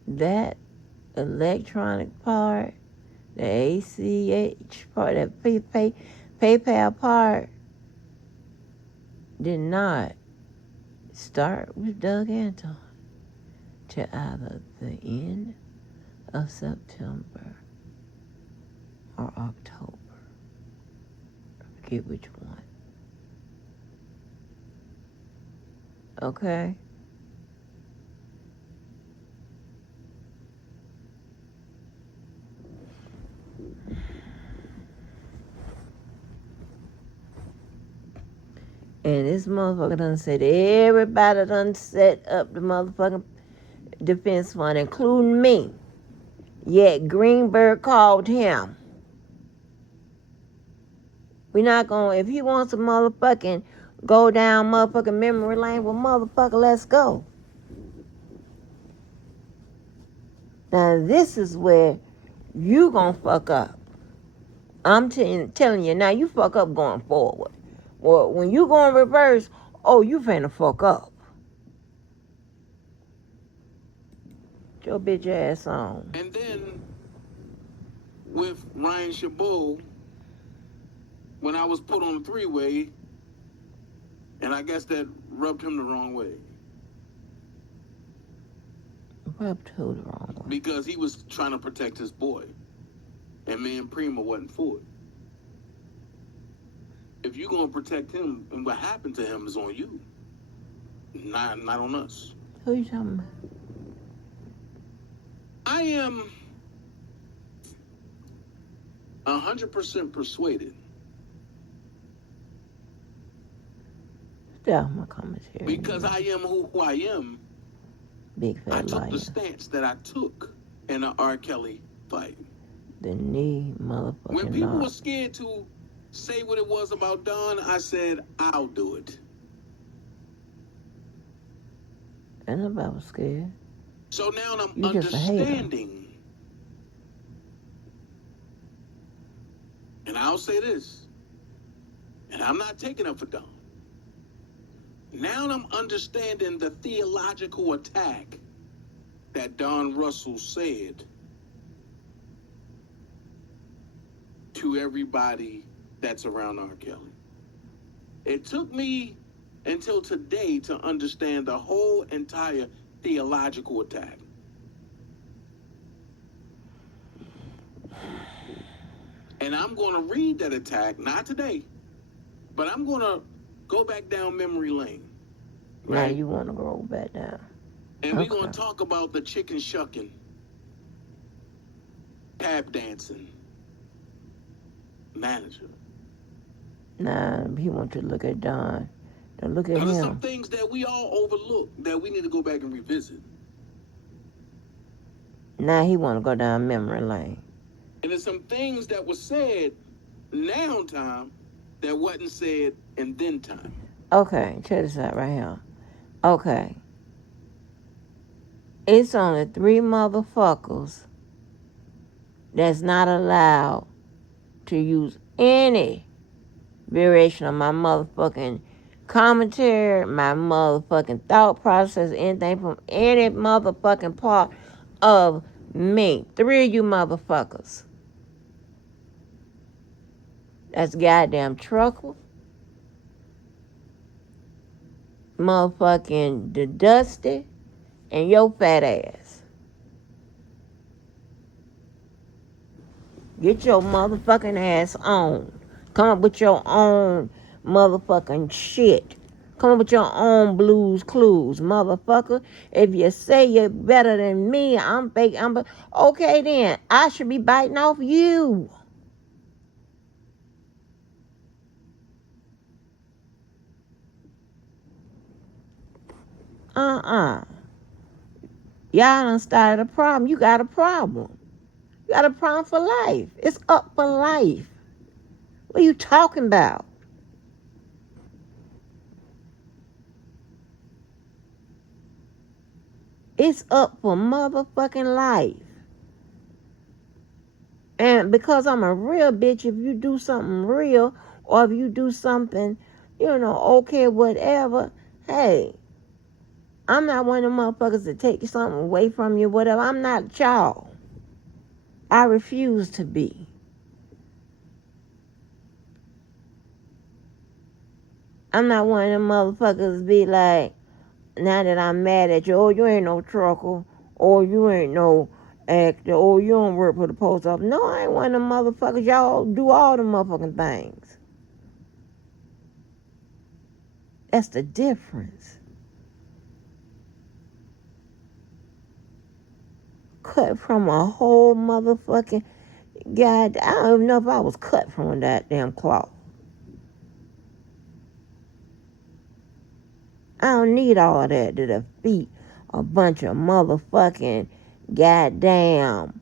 that electronic part, the ACH part, that PayPal part, did not start with Doug Anton to either the end of September or October. I forget which one. Okay? And this motherfucker done said everybody done set up the motherfucking defense fund, including me. Yet Greenberg called him. We not gonna, if he wants to motherfucking go down motherfucking memory lane, well motherfucker, let's go. Now this is where you gonna fuck up. I'm telling you, now you fuck up going forward. Well, when you go in reverse, oh, you finna fuck up. Get your bitch ass on. And then, with Ryan Chabot, when I was put on the three-way, and I guess that rubbed him the wrong way. Rubbed who the wrong way? Because he was trying to protect his boy. And me and Prima wasn't for it. If you're going to protect him, and what happened to him is on you. Not on us. Who you talking about? I am 100% persuaded. Stay off my commentary. Because I am who I am. Big fat I took liar. the stance that I took in the R. Kelly fight. The knee motherfucking When people knob. were scared to say what it was about Don, I said, I'll do it. And nobody was scared. So now I'm You just a hater. understanding. And I'll say this, and I'm not taking up for Don. Now I'm understanding the theological attack that Don Russell said to everybody that's around R. Kelly. It took me until today to understand the whole entire theological attack. And I'm going to read that attack, not today, but I'm going to go back down memory lane. Now Right? you want to roll back down. And we're Okay. going to talk about the chicken shucking, tap dancing manager. Nah, he wants you to look at Don. Now look at Now, there's some him. things that we all overlook that we need to go back and revisit. Now he want to go down memory lane. And there's some things that were said now time that wasn't said in then time. Okay, check this out right here. Okay. It's only 3 motherfuckers that's not allowed to use any variation of my motherfucking commentary, my motherfucking thought process, anything from any motherfucking part of me. 3 of you motherfuckers. That's goddamn truckle. Motherfucking the Dusty and your fat ass. Get your motherfucking ass on. Come up with your own motherfucking shit. Come up with your own blues clues, motherfucker. If you say you're better than me, I'm fake. Okay then. I should be biting off you. Y'all done started a problem. You got a problem. You got a problem for life. It's up for life. What are you talking about? It's up for motherfucking life. And because I'm a real bitch, if you do something real, or if you do something, okay, whatever, hey, I'm not one of them motherfuckers that take something away from you, whatever. I'm not y'all. I refuse to be. I'm not one of them motherfuckers be like, now that I'm mad at you, oh, you ain't no trucker, or you ain't no actor, or you don't work for the post office. No, I ain't one of them motherfuckers. Y'all do all the motherfucking things. That's the difference. Cut from a whole motherfucking God. I don't even know if I was cut from that damn cloth. I don't need all of that to defeat a bunch of motherfucking goddamn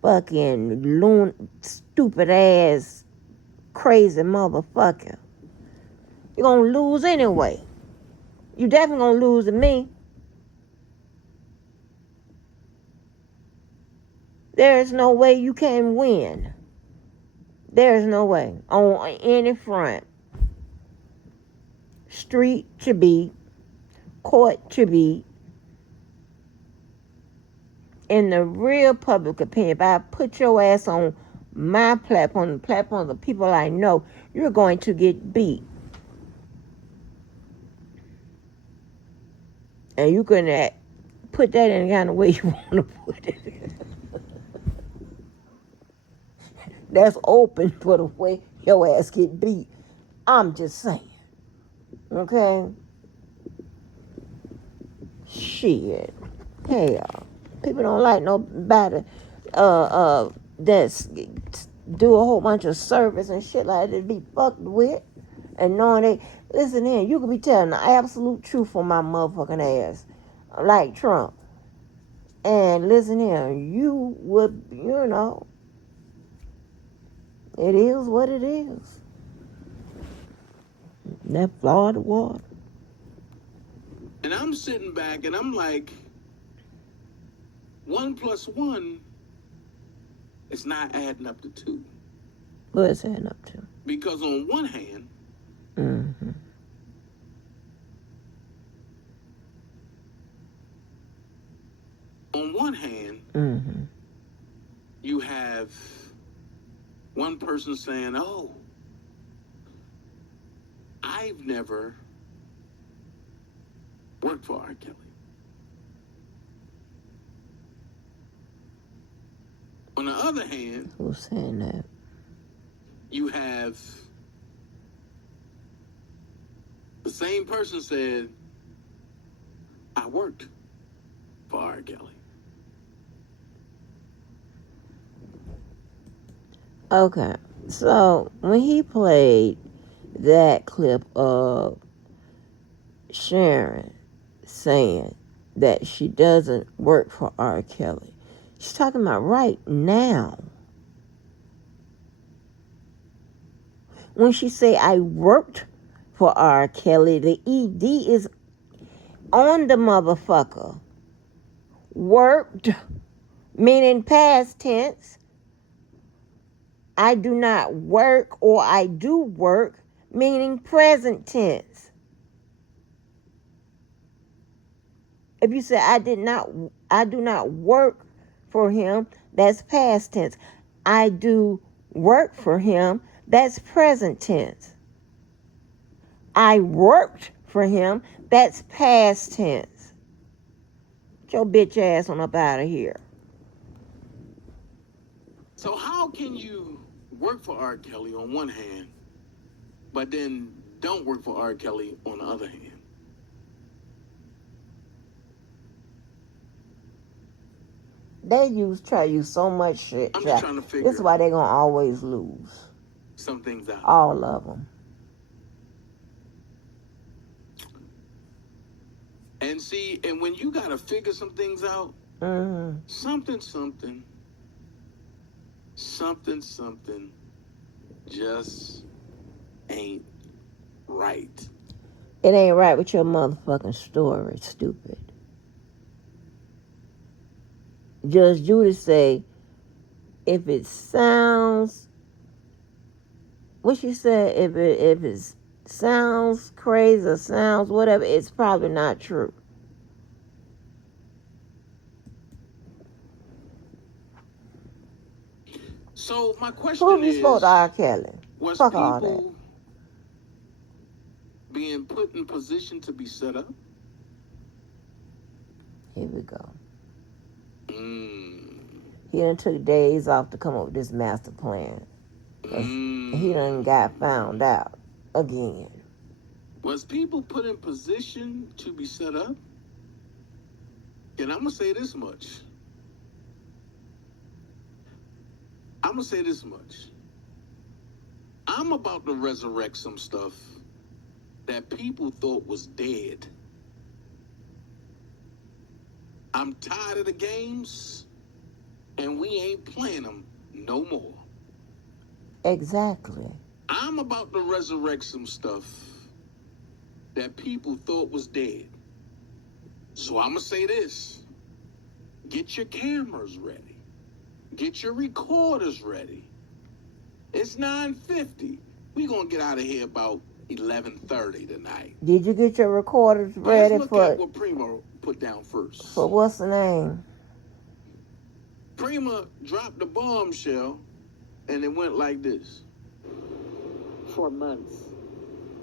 fucking stupid ass crazy motherfucker. You're gonna lose anyway. You definitely gonna lose to me. There is no way you can win. There is no way on any front. Street to beat, court to beat. In the real public opinion, if I put your ass on my platform, the platform of people I know, you're going to get beat. And you can put that in the kind of way you want to put it. That's open for the way your ass get beat. I'm just saying. Okay? Shit. Hell. People don't like nobody that's do a whole bunch of service and shit like that to be fucked with. And knowing they, listen in, you could be telling the absolute truth on my motherfucking ass. Like Trump. And listen here, you would, it is what it is. That Florida water. And I'm sitting back and I'm like, 1 + 1 is not adding up to 2. What is adding up to? Because on one hand, Mm-hmm. Mm-hmm. you have one person saying, oh, I've never worked for R. Kelly. On the other hand, Who's saying that? you have the same person said, I worked for R. Kelly. Okay, so when he played that clip of Sharon saying that she doesn't work for R. Kelly, she's talking about right now. When she say I worked for R. Kelly, the ED is on the motherfucker. Worked, meaning past tense. I do not work, or I do work, meaning present tense. If you say I do not work for him, that's past tense. I do work for him, That's present tense. I worked for him. That's past tense. Get your bitch ass on up out of here. So how can you work for R. Kelly on one hand, but then don't work for R. Kelly on the other hand? They try to use so much shit. I'm just trying to figure. This is why they're gonna always lose. Some things out. All of them. And see, and when you gotta figure some things out, something just ain't right. It ain't right with your motherfucking story, stupid. Judge Judy say, if it sounds, what she said, if it sounds crazy or sounds whatever, it's probably not true. So my question Who is, you supposed to R. Kelly? was Fuck all that. people being put in position to be set up? Here we go. Mm. He done took days off to come up with this master plan. He done got found out again. Was people put in position to be set up? And I'm going to say this much. I'm about to resurrect some stuff that people thought was dead. I'm tired of the games, and we ain't playing them no more. Exactly. I'm about to resurrect some stuff that people thought was dead. So I'm going to say this. Get your cameras ready. Get your recorders ready. It's 9:50. We going to get out of here about 11:30 tonight. Did you get your recorders ready? Let's look at what Primo put down first. For what's the name? Prima dropped the bombshell, and it went like this. For months,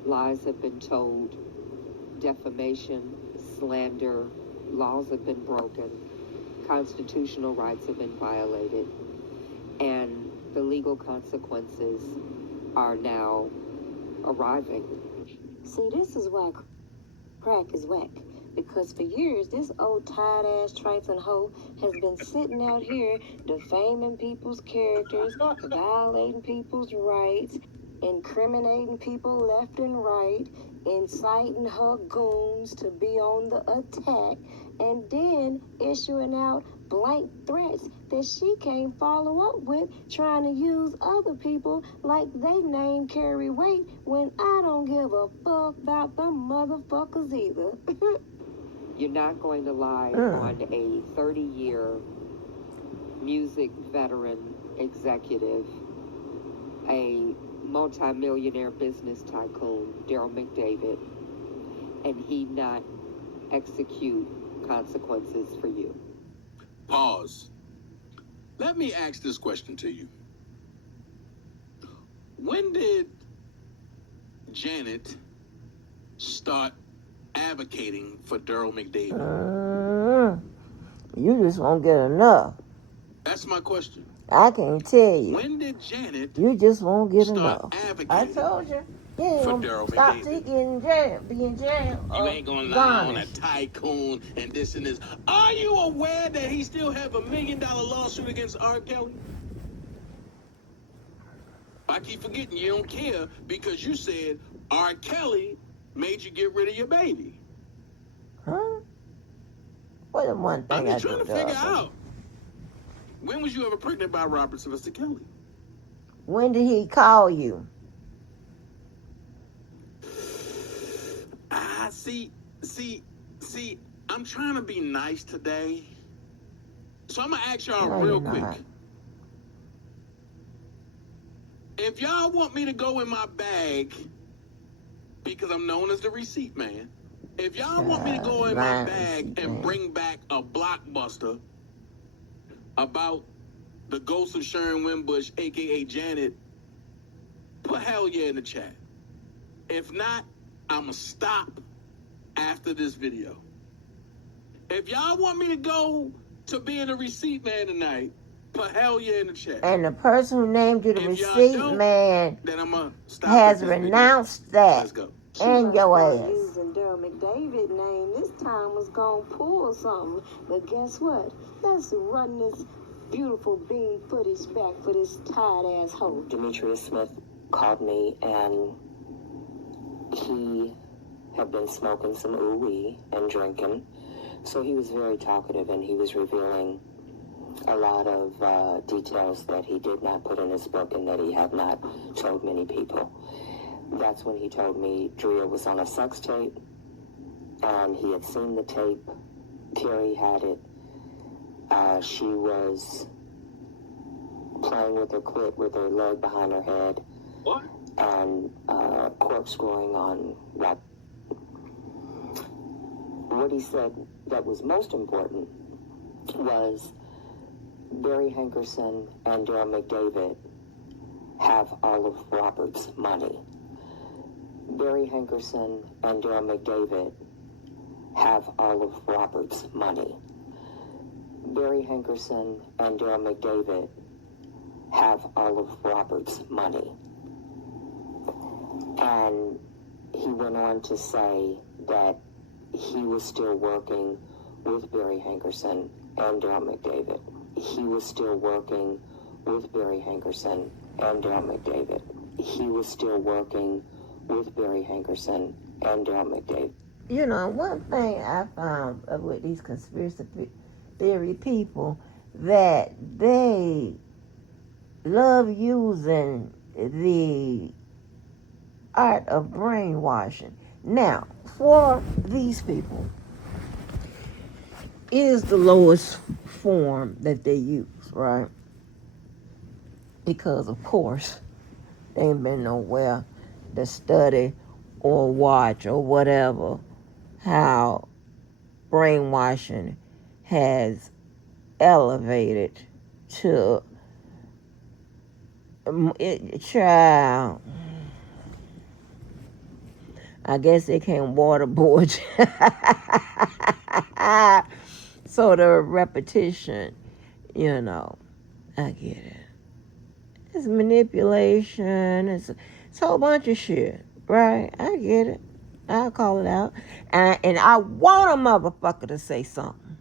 lies have been told, defamation, slander, laws have been broken, constitutional rights have been violated, and the legal consequences are now arriving. See, this is why crack is whack. Because for years, this old tired-ass trifling hoe has been sitting out here defaming people's characters, violating people's rights, incriminating people left and right, inciting her goons to be on the attack, and then issuing out blank threats that she can't follow up with, trying to use other people like they name carry weight when I don't give a fuck about them motherfuckers either. You're not going to lie on a 30-year music veteran executive, a multimillionaire business tycoon, Daryl McDavid, and he not execute consequences for you. Pause. Let me ask this question to you. When did Janet start advocating for Daryl McDavid? You just won't get enough. That's my question. I can't tell you. When did Janet You just won't get start enough. advocating I told you. Yeah, for Daryl stop McDavid? getting jail. Being jail. You ain't gonna lie on a tycoon and this and this. Are you aware that he still have $1 million lawsuit against R. Kelly? I keep forgetting you don't care because you said R. Kelly made you get rid of your baby. Huh? What the one thing I'm just trying to figure other? out. When was you ever pregnant by Robert Sylvester Kelly? When did he call you? See, I'm trying to be nice today. So I'm going to ask y'all No, real you're quick. not. If y'all want me to go in my bag, because I'm known as the receipt man, if y'all want me to go in my bag and bring back a blockbuster about the ghost of Sharon Wimbush, a.k.a. Janet, put hell yeah in the chat. If not, I'ma stop after this video. If y'all want me to go to being a receipt man tonight, put hell yeah in the chat. And the person who named you the If y'all receipt don't, man then I'ma stop has at this renounced video. that. Let's go. And your ass. Using Daryl McDavid name this time was gonna pull something. But guess what? Let's run this beautiful bean footage back for this tired asshole. Demetrius Smith called me, and he had been smoking some ooh-wee and drinking. So he was very talkative, and he was revealing a lot of details that he did not put in his book and that he had not told many people. That's when he told me Drea was on a sex tape, and he had seen the tape. Carrie had it. She was playing with her clit with her leg behind her head. What? And corkscrewing on that. What he said that was most important was Barry Hankerson and Daryl McDavid have all of Robert's money. Barry Hankerson and Daryl McDavid have all of Robert's money. Barry Hankerson and Daryl McDavid have all of Robert's money. And he went on to say that he was still working with Barry Hankerson and Daryl McDavid. He was still working with Barry Hankerson and Daryl McDavid. He was still working with Barry Hankerson and Daryl McDavid. You know, one thing I found with these conspiracy theory people, that they love using the art of brainwashing. Now, for these people, it is the lowest form that they use, right? Because, of course, they ain't been nowhere to study or watch or whatever how brainwashing has elevated to child. I guess they can't waterboard you. So the repetition, you know, I get it. It's manipulation. It's a whole bunch of shit, right? I get it. I'll call it out. And I want a motherfucker to say something.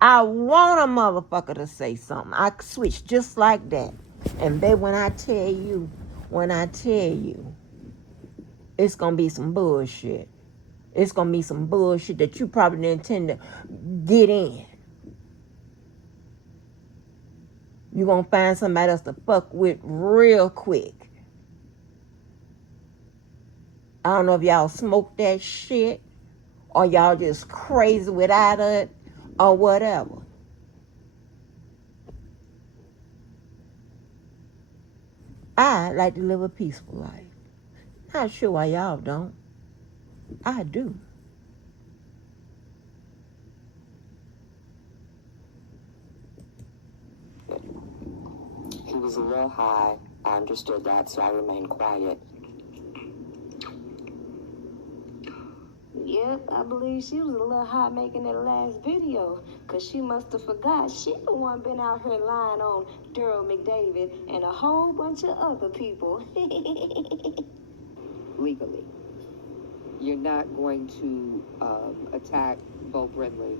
I want a motherfucker to say something. I switch just like that. And babe, when I tell you, it's going to be some bullshit. It's going to be some bullshit that you probably didn't intend to get in. You're going to find somebody else to fuck with real quick. I don't know if y'all smoke that shit or y'all just crazy without it or whatever. I like to live a peaceful life. Not sure why y'all don't. I do. He was a little high. I understood that, so I remained quiet. Yep, I believe she was a little hot making that last video, because she must have forgot she the one been out here lying on Daryl McDavid and a whole bunch of other people. Legally. You're not going to attack Bo Brindley.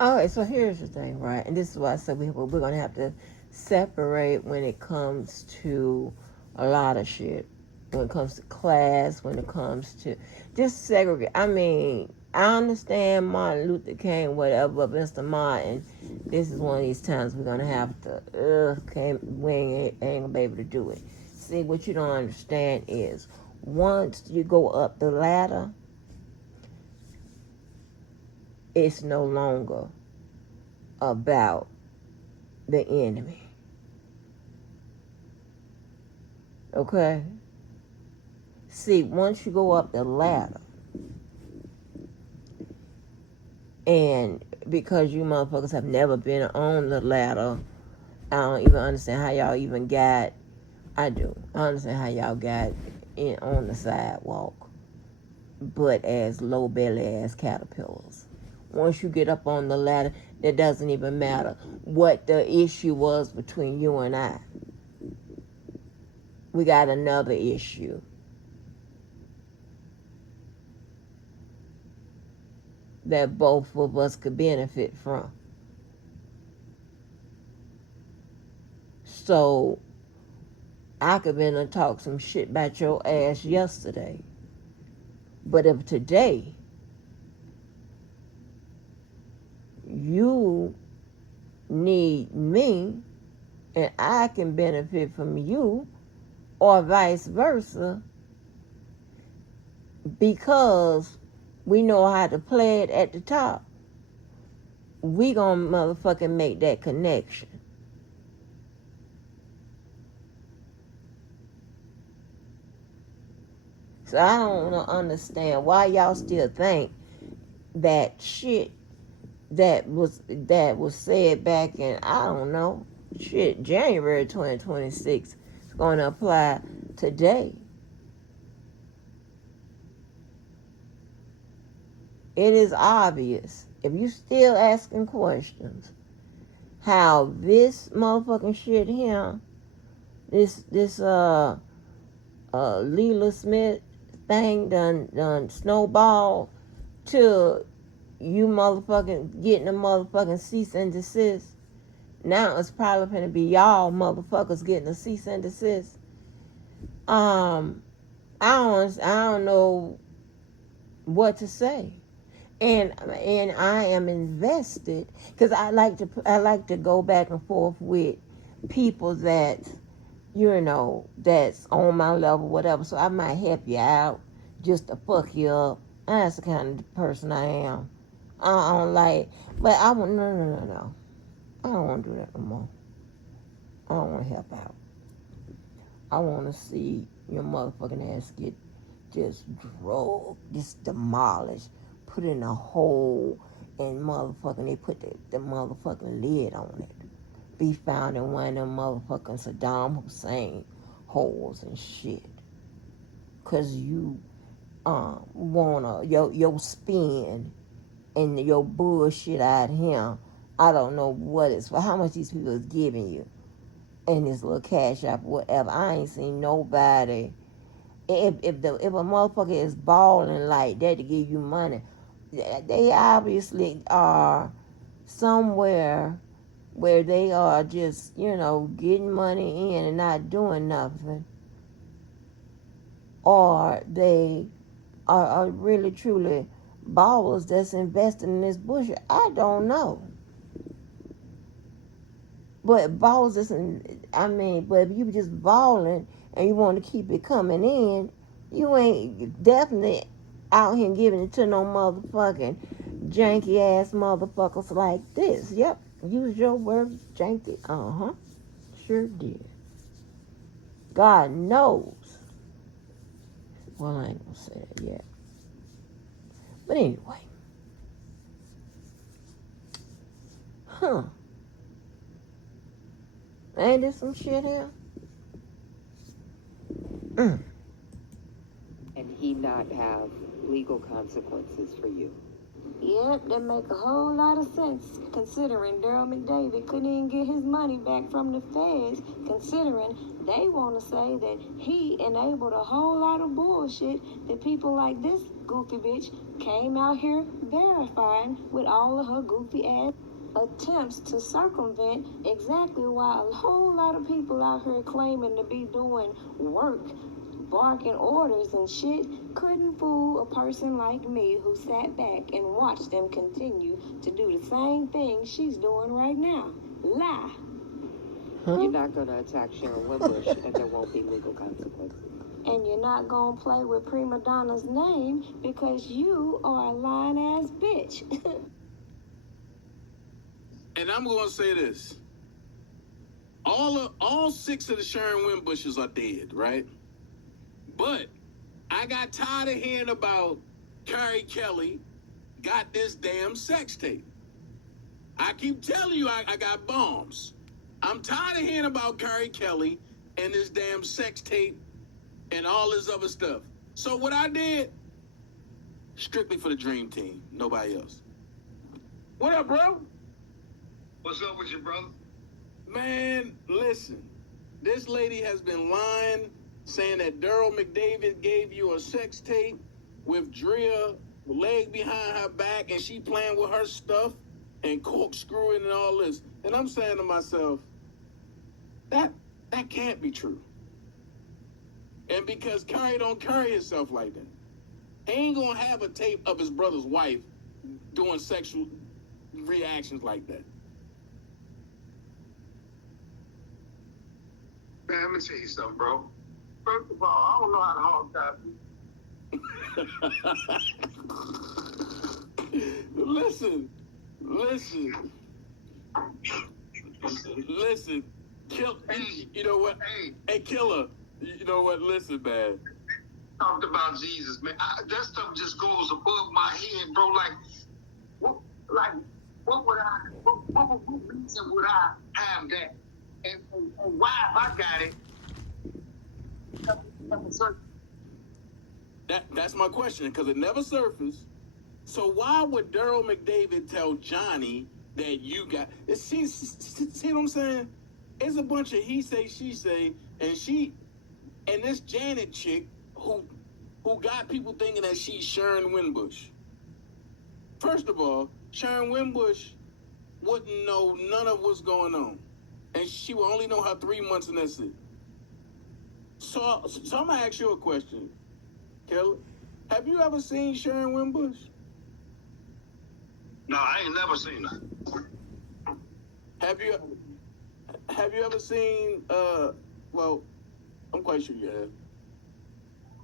Okay, so here's the thing, right? And this is why I said we're going to have to separate when it comes to a lot of shit. When it comes to class, when it comes to just segregate. I mean, I understand Martin Luther King, whatever, but Mr. Martin, this is one of these times we're going to have to, we ain't going to be able to do it. See, what you don't understand is once you go up the ladder, it's no longer about the enemy. Okay? See, once you go up the ladder, and because you motherfuckers have never been on the ladder, I don't even understand how y'all even got I do. I understand how y'all got in on the sidewalk, but as low belly ass caterpillars. Once you get up on the ladder, it doesn't even matter what the issue was between you and I. We got another issue. That both of us could benefit from. So I could been and talk some shit about your ass yesterday. But if today you need me and I can benefit from you, or vice versa, because we know how to play it at the top, we gonna motherfucking make that connection. So I don't understand why y'all still think that shit that was said back in, I don't know, shit, January 2026 is going to apply today. It is obvious, if you still asking questions, how this motherfucking shit here, this Leela Smith thing done snowball to you motherfucking getting a motherfucking cease and desist. Now it's probably gonna be y'all motherfuckers getting a cease and desist. I don't know what to say. And I am invested because I like to go back and forth with people that, you know, that's on my level, whatever. So I might help you out just to fuck you up. That's the kind of person I am. I don't like, but I want, no. I don't want to do that no more. I don't want to help out. I want to see your motherfucking ass get just drugged, just demolished, put in a hole, and motherfucking, they put the motherfucking lid on it. Be found in one of them motherfucking Saddam Hussein holes and shit. Cause you wanna your spin and your bullshit out here. I don't know what it's for, how much these people is giving you in this little cash app, whatever. I ain't seen nobody. If a motherfucker is balling like that to give you money, they obviously are somewhere where they are just, you know, getting money in and not doing nothing, or they are really truly ballers that's investing in this bullshit. I don't know. But balls isn't, I mean, but if you just balling and you want to keep it coming in, you ain't definitely out here giving it to no motherfucking janky ass motherfuckers like this. Yep, use your words, janky. Sure did. God knows. Well, I ain't gonna say that yet. But anyway. Ain't there some shit here? And he not have legal consequences for you. Yep, that make a whole lot of sense, considering Daryl McDavid couldn't even get his money back from the feds, considering they want to say that he enabled a whole lot of bullshit that people like this goofy bitch came out here verifying with all of her goofy ass attempts to circumvent exactly why a whole lot of people out here claiming to be doing work, barking orders and shit, couldn't fool a person like me who sat back and watched them continue to do the same thing she's doing right now. Lie. You're not going to attack Sharon Wimbush and there won't be legal consequences. And you're not gonna play with Prima Donna's name because you are a lying ass bitch. And I'm gonna say this: all 6 of the Sharon Wimbushes are dead, right? But I got tired of hearing about Carrie Kelly got this damn sex tape. I keep telling you I got bombs. I'm tired of hearing about Carrie Kelly and this damn sex tape and all this other stuff. So what I did, strictly for the dream team, nobody else. What up, bro? What's up with you, brother? Man, listen. This lady has been lying, saying that Daryl McDavid gave you a sex tape with Drea leg behind her back and she playing with her stuff and corkscrewing and all this. And I'm saying to myself, that can't be true. And because Curry don't carry himself like that, he ain't gonna have a tape of his brother's wife doing sexual reactions like that. Man, let me tell you something, bro. First of all, I don't know how to hog tie. Listen. You know what? Hey, Killer. You know what? Listen, man. Talked about Jesus, man. That stuff just goes above my head, bro. What reason would I have that? And why, if I got it? That's my question, because it never surfaced. So why would Daryl McDavid tell Johnny that you got it? See what I'm saying? It's a bunch of he say, she say, and this Janet chick who got people thinking that she's Sharon Winbush. First of all, Sharon Winbush wouldn't know none of what's going on. And she will only know her 3 months and that's it. So I'm gonna ask you a question, Kelly. Have you ever seen Sharon Winbush? No, I ain't never seen her. Have you ever seen well, I'm quite sure you have.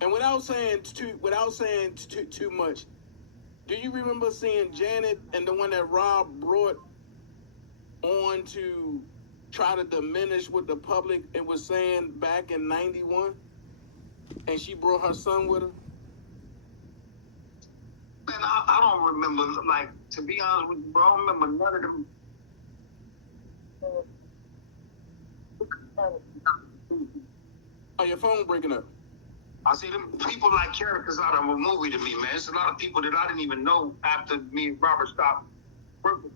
And without saying too much, do you remember seeing Janet and the one that Rob brought on to try to diminish what the public it was saying back in '91? And she brought her son with her? Man, I don't remember, to be honest with you, bro, I don't remember none of them. Oh, your phone breaking up. I see them people like characters out of a movie to me, man. It's a lot of people that I didn't even know after me and Robert stopped working.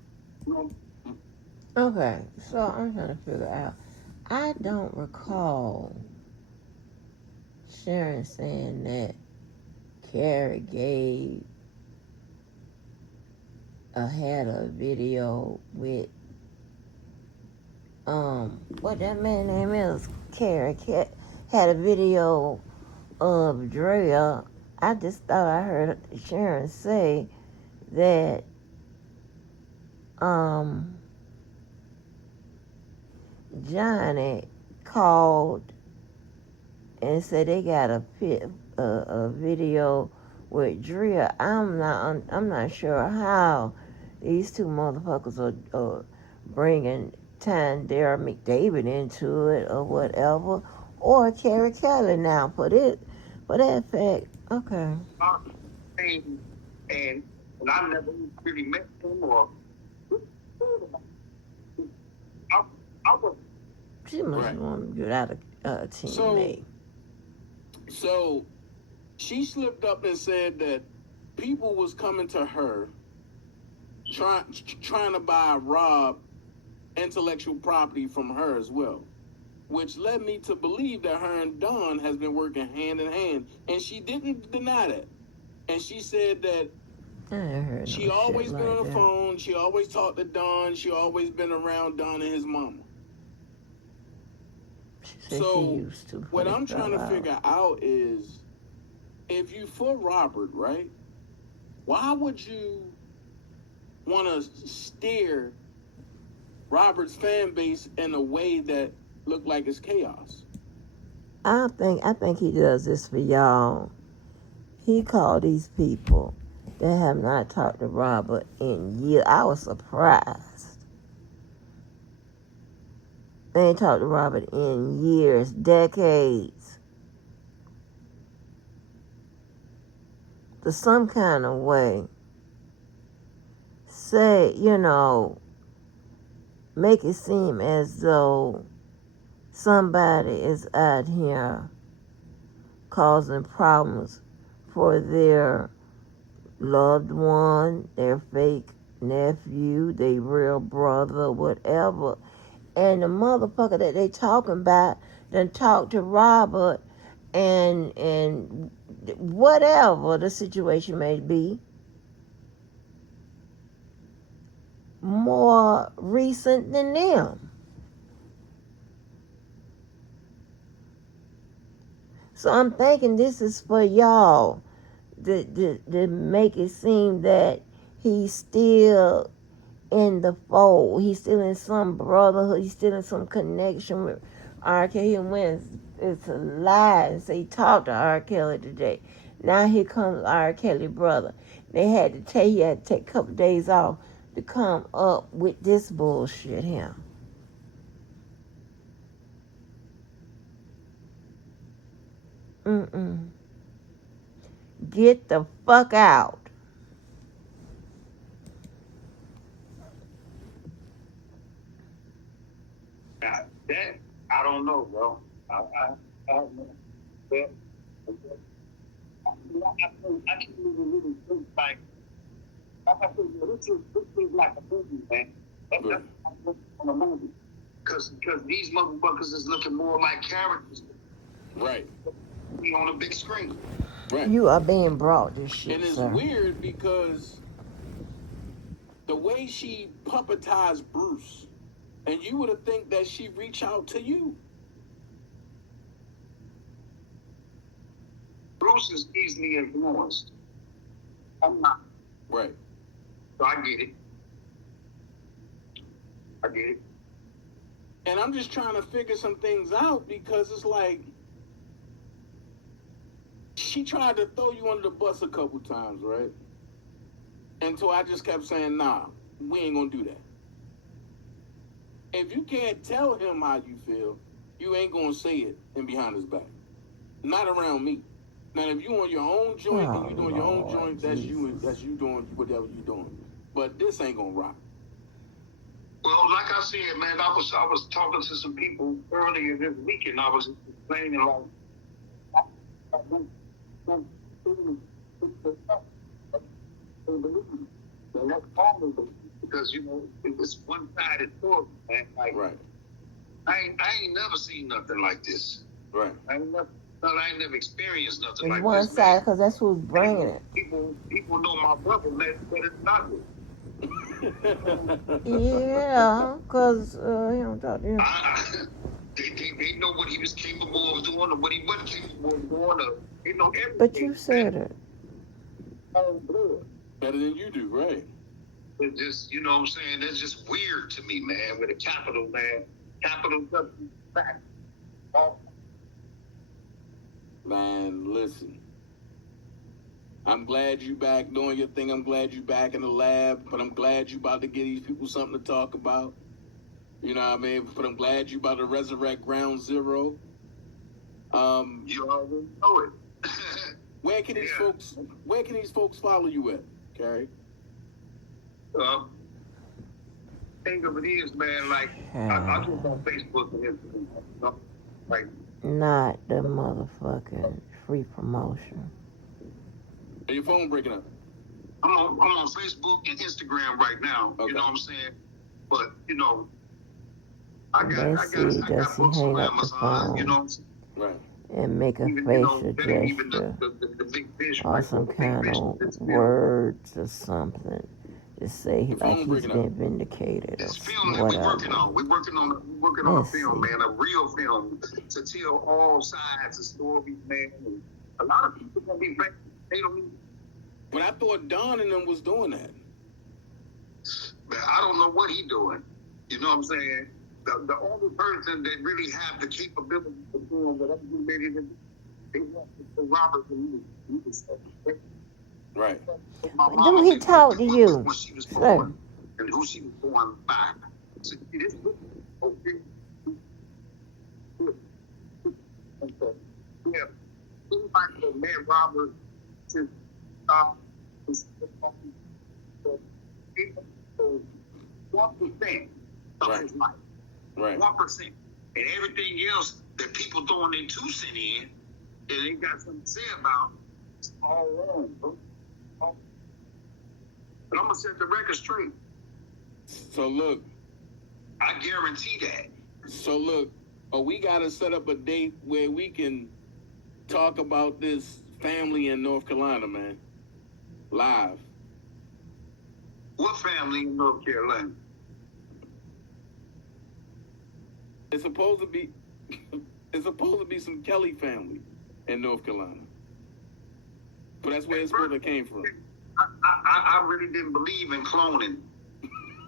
Okay, so I'm trying to figure out. I don't recall Sharon saying that Carrie had a video with what that man name is. Carrie had a video of Drea. I just thought I heard Sharon say that Johnny called and said they got a video with Drea. I'm not sure how these two motherfuckers are bringing Daryl McDavid into it or whatever, or Carrie Kelly now for that fact. Okay. And I never really met him or. I was. She must want to get out of teammate. So she slipped up and said that people was coming to her trying to buy Rob intellectual property from her as well, which led me to believe that her and Don has been working hand in hand, and she didn't deny that. And she said that she always been on the phone, she always talked to Don, she always been around Don and his mama. So what I'm trying to figure out is, if you for Robert, right, why would you want to steer Robert's fan base in a way that looked like it's chaos? I think he does this for y'all. He called these people that have not talked to Robert in years. I was surprised. They ain't talked to Robert in years, decades. To some kind of way, say, make it seem as though somebody is out here causing problems for their loved one, their fake nephew, their real brother, whatever. And the motherfucker that they talking about done talk to Robert and whatever the situation may be, more recent than them. So I'm thinking this is for y'all to make it seem that he's still in the fold. He's still in some brotherhood. He's still in some connection with R. Kelly. And when it's a lie and say he talked to R. Kelly today. Now here comes R. Kelly brother. He had to take a couple of days off to come up with this bullshit here. Get the fuck out. That I don't know, bro. I don't know. That, I can't even really think like I think this is like a movie, man. That's on a movie. Because these motherfuckers is looking more like characters. Right. Be on a big screen. Right. You are being brought this shit, And it's sir. weird because the way she puppetized Bruce, and you would have think that she reach out to you. Bruce is easily influenced. I'm not. Right. So I get it. And I'm just trying to figure some things out because it's like she tried to throw you under the bus a couple times, right? And so I just kept saying, nah, we ain't gonna do that. If you can't tell him how you feel, you ain't gonna say it in behind his back. Not around me. Now, if you on your own joint and you doing your own joint, that's you doing whatever you doing. But this ain't gonna rock. Well, like I said, man, I was talking to some people earlier this week, and I was explaining because it's one-sided story, man. Like, right. I ain't never seen nothing like this. Right. I ain't never experienced nothing like It's one this. side because that's who's bringing it. People know my brother, man, but it's not good. Yeah, because he don't talk to you. They know what he was capable of doing or what he wasn't capable of doing. Or, everything. But you said it. Better than you do, right? It's just, you know what I'm saying? That's just weird to me, man, with a capital, man. Capital fact. Man, listen. I'm glad you back doing your thing. I'm glad you back in the lab. But I'm glad you about to give these people something to talk about. You know what I mean? But I'm glad you about to resurrect Ground Zero. You already know it. Where can these folks follow you at, Carrie? Thing of it is, man, like I just on Facebook and Instagram, like not the motherfucking free promotion. Are your phone breaking up? I'm on Facebook and Instagram right now. Okay. You know what I'm saying? But I got books on Amazon. You know what I'm saying? Right. And make a facial gesture or some kind of words or something to say like he's been vindicated or whatever. We're working on a film, man, a real film to tell all sides of stories, man. And a lot of people gonna be they don't even. But I thought Don and them was doing that. Man, I don't know what he doing. You know what I'm saying? The only person that really have the capability of doing whatever he ready to do, they want to Robert and me. Right. Then he talk to you, when she was sir. born and who she was born by. So, this okay. Yeah. Anybody that met Robert since 1% of his life. Right. 1%. and everything else that people throwing their 2 cents in, and they got something to say about, it's all wrong, bro. But I'm gonna set the record straight. So look, I guarantee that. so look, we gotta set up a date where we can talk about this family in North Carolina, man. Live. What family in North Carolina? It's supposed to be some Kelly family in North Carolina. But that's where it's supposed to came from. I really didn't believe in cloning.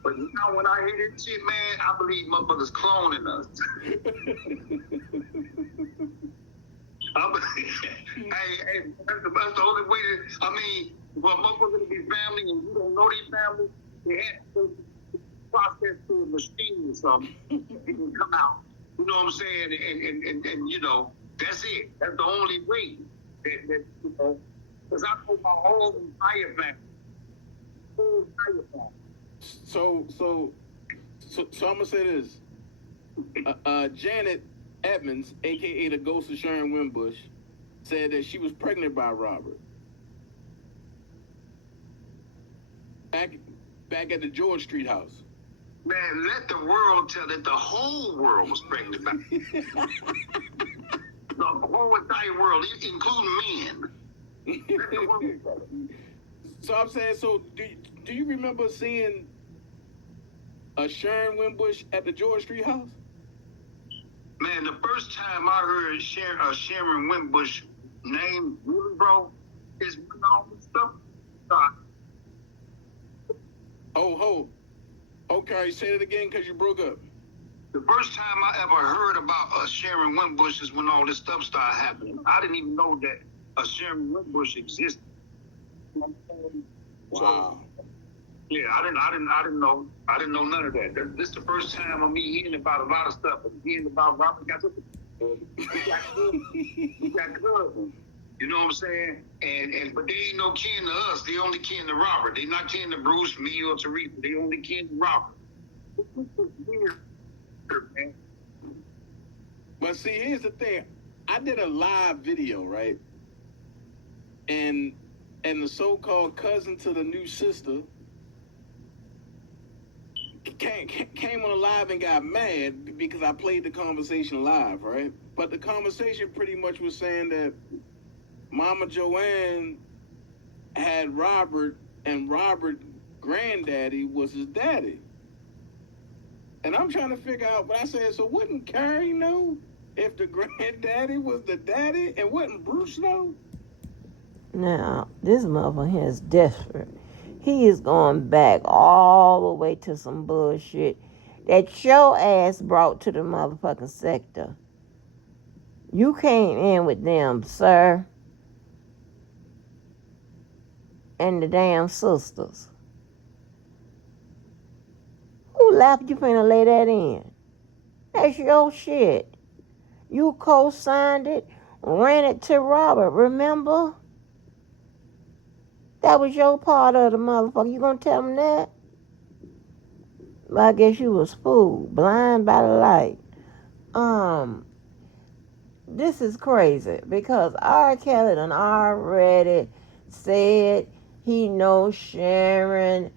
But now when I hear this shit, man, I believe motherfuckers cloning us. Hey, that's the only way I mean, for a motherfucker to be family and you don't know their family, they have to process through a machine or something. It can come out. You know what I'm saying? And you know, that's it. That's the only way that you know, because I know my whole entire family. So I'm gonna say this. Janet Edmonds, aka the ghost of Sharon Wimbush, said that she was pregnant by Robert. Back at the George Street house. Man, let the world tell that the whole world was pregnant by the whole entire world, including men. Let the world tell it. So I'm saying, so do you remember seeing a Sharon Wimbush at the George Street house? Man, the first time I heard Sharon Wimbush name, really, bro, is when all this stuff started. Oh, okay, say it again because you broke up. The first time I ever heard about Sharon Wimbush is when all this stuff started happening. I didn't even know that a Sharon Wimbush existed. Wow. So, yeah, I didn't know. I didn't know none of that. This is the first time I'm hearing about a lot of stuff. I'm hearing about Robert got cousins. You know what I'm saying? And but they ain't no kin to us. They only kin to Robert. They not kin to Bruce, me, or Teresa. They only kin to Robert. But see, here's the thing. I did a live video, right? And the so-called cousin to the new sister came on live and got mad because I played the conversation live, right? But the conversation pretty much was saying that Mama Joanne had Robert, and Robert granddaddy was his daddy. And I'm trying to figure out, but I said, so wouldn't Carrie know if the granddaddy was the daddy, and wouldn't Bruce know? Now, this motherfucker here is desperate. He is going back all the way to some bullshit that your ass brought to the motherfucking sector. You came in with them, sir, and the damn sisters. Who laughed you finna lay that in? That's your shit. You co-signed it, ran it to Robert, remember? That was your part of the motherfucker. You gonna tell him that? But I guess you was fooled, blind by the light. This is crazy because R. Kelly done already said he knows Sharon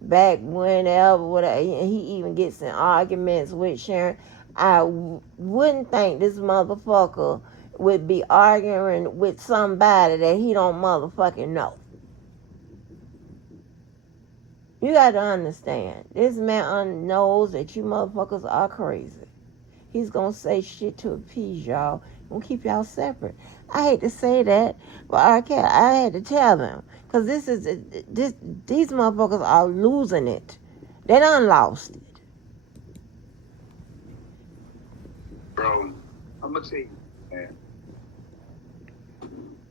back whenever, whatever. He even gets in arguments with Sharon. I wouldn't think this motherfucker would be arguing with somebody that he don't motherfucking know. You got to understand, this man knows that you motherfuckers are crazy. He's going to say shit to appease y'all. Gonna keep y'all separate. I hate to say that, but I had to tell them. Because these motherfuckers are losing it. They done lost it. Bro, I'm going to tell you, man.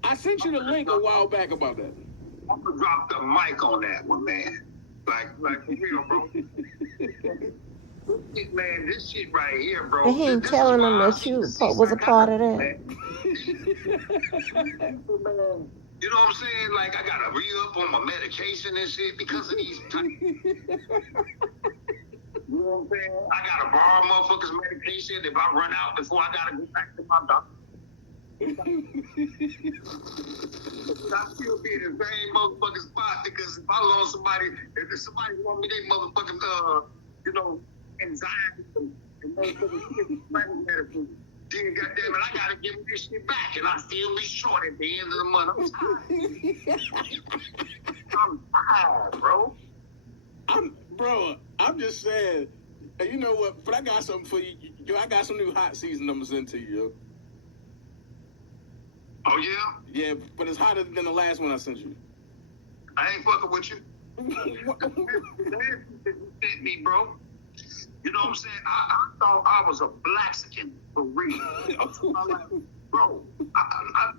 I sent you the link a while back about that. I'm going to drop the mic on that one, man. Like for real, bro. Man, this shit right here, bro. And he ain't telling them that you was a part of that. You know what I'm saying? Like, I got to re-up on my medication and shit because of these type. You You know what I'm saying? I gotta borrow motherfuckers' medication if I run out before I gotta go back to my doctor. I still be in the same motherfucking spot because if I lost somebody, if somebody want me, they motherfucking anxiety and motherfucking medicine. Then goddamn it, I gotta give this shit back, and I still be short at the end of the month. I'm tired, bro. I'm just saying. And you know what? But I got something for you. Yo, I got some new hot season I'm gonna send to you. Yo. Oh yeah? Yeah, but it's hotter than the last one I sent you. I ain't fucking with you. You sent me, bro. You know what I'm saying? I thought I was a Blaxican for real. I'm like, bro, I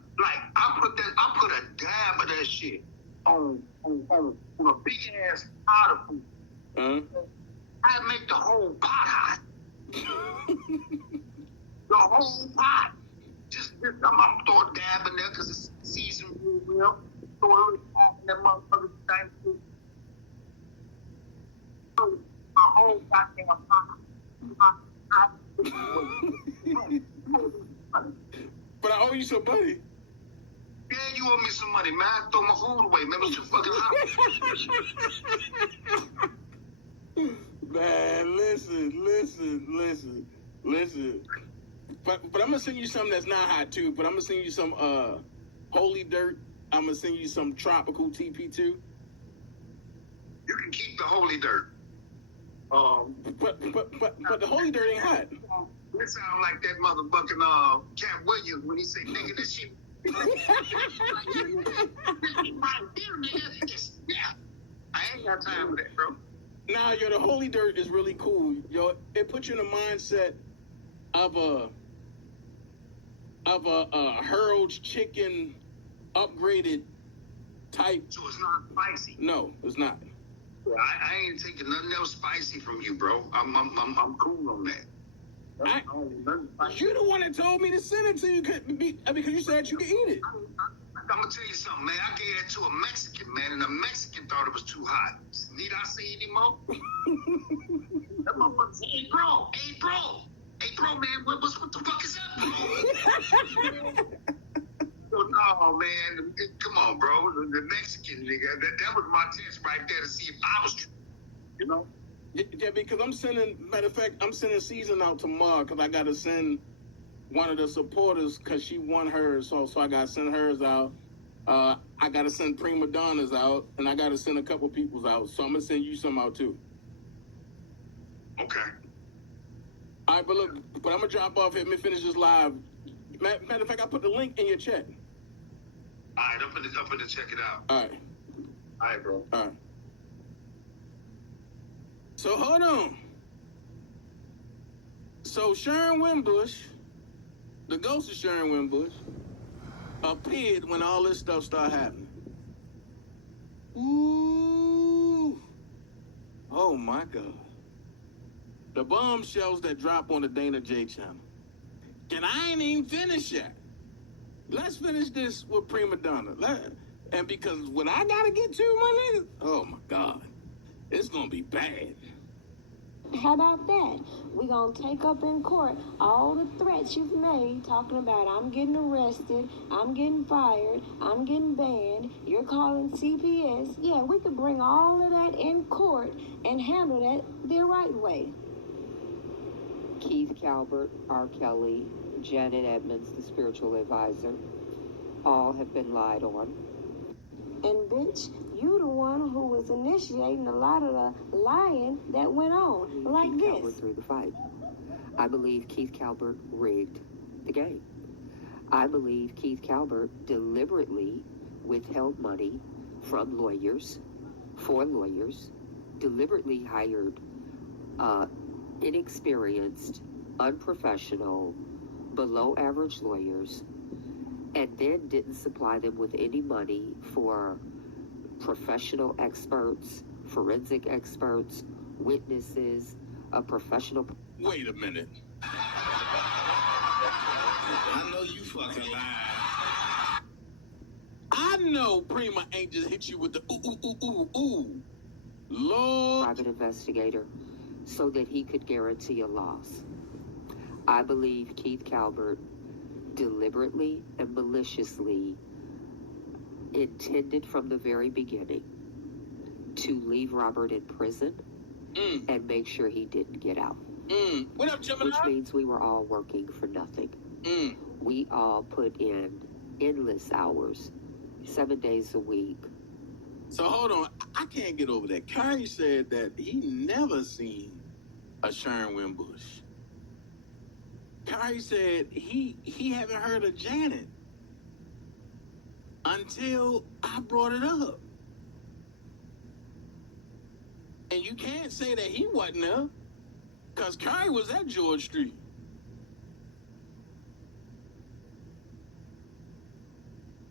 put a dab of that shit on a big ass pot of food. I make the whole pot hot. The whole pot. Just I'm throw a dab in there because it's seasoned real well. Throw a little salt in that motherfucker thing. My whole goddamn pot. But I owe you some money. Yeah, you owe me some money, man. I throw my food away, man. It's too fucking hot. Man, listen. But I'm gonna send you something that's not hot too. But I'm gonna send you some holy dirt. I'm gonna send you some tropical TP2. You can keep the holy dirt. But the holy dirt ain't hot. It sound like that motherfucking Cat Williams when he say, "Nigga, this shit." I ain't got time for that, bro. Nah, yo, the holy dirt is really cool. Yo, it puts you in a mindset of a Harold's chicken upgraded type. So it's not spicy. No, it's not. I ain't taking nothing else spicy from you, bro. I'm cool on that. You're the one that told me to send it to you because you said you could eat it. I'm gonna tell you something, man. I gave that to a Mexican, man, and the Mexican thought it was too hot. Need I say any more? That motherfucker said, hey, bro, man, what the fuck is up, bro? So, no, man, come on, bro. The Mexican nigga, that was my test right there to see if I was true, you know? Yeah, because I'm sending season out tomorrow because I got to send one of the supporters because she won hers, so I got to send hers out. I got to send prima donnas out, and I got to send a couple people's out, so I'm going to send you some out too. Okay. All right, but I'm going to drop off here. Let me finish this live. Matter of fact, I put the link in your chat. All right, I'm finna check it out. All right. All right, bro. All right. So, hold on. So, Sharon Wimbush, the ghost of Sharon Wimbush, appeared when all this stuff started happening. Ooh. Oh, my God. The bombshells that drop on the Dana J channel. And I ain't even finished yet. Let's finish this with Prima Donna. And because when I gotta get to my niggas, oh my God, it's gonna be bad. How about that? We gonna take up in court all the threats you've made, talking about I'm getting arrested, I'm getting fired, I'm getting banned, you're calling CPS. Yeah, we could bring all of that in court and handle that the right way. Keith Calvert, R. Kelly, Janet Edmonds, the spiritual advisor, all have been lied on. And bitch, you the one who was initiating a lot of the lying that went on, like Keith this. Calvert threw the fight. I believe Keith Calvert rigged the game. I believe Keith Calvert deliberately withheld money from lawyers, for lawyers, deliberately hired inexperienced, unprofessional, below average lawyers, and then didn't supply them with any money for professional experts, forensic experts, witnesses, a professional. Wait a minute. I know you fucking lying. I know Prima ain't just hit you with the ooh. Lord. Private investigator so that he could guarantee a loss. I believe Keith Calvert deliberately and maliciously intended from the very beginning to leave Robert in prison and make sure he didn't get out. What up, Gemini? Which means we were all working for nothing. We all put in endless hours, 7 days a week. So hold on, I can't get over that. Kyrie said that he never seen a Sharon Wimbush. Kyrie said he haven't heard of Janet until I brought it up. And you can't say that he wasn't there, because Kyrie was at George Street.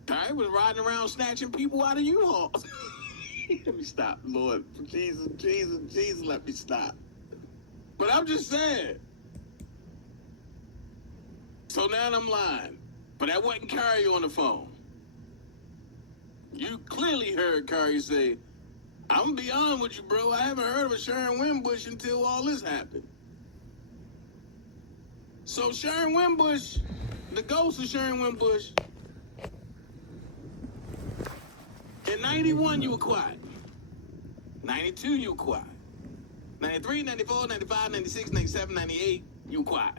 Kyrie was riding around snatching people out of U-Hauls. Let me stop, Lord. Jesus, let me stop. But I'm just saying. So now I'm lying. But that wasn't Kyrie on the phone. You clearly heard Kyrie say, I'm going to be honest with you, bro. I haven't heard of a Sharon Wimbush until all this happened. So Sharon Wimbush, the ghost of Sharon Wimbush, in 91, you were quiet. 92, you were quiet. 93, 94, 95, 96, 97, 98, you were quiet.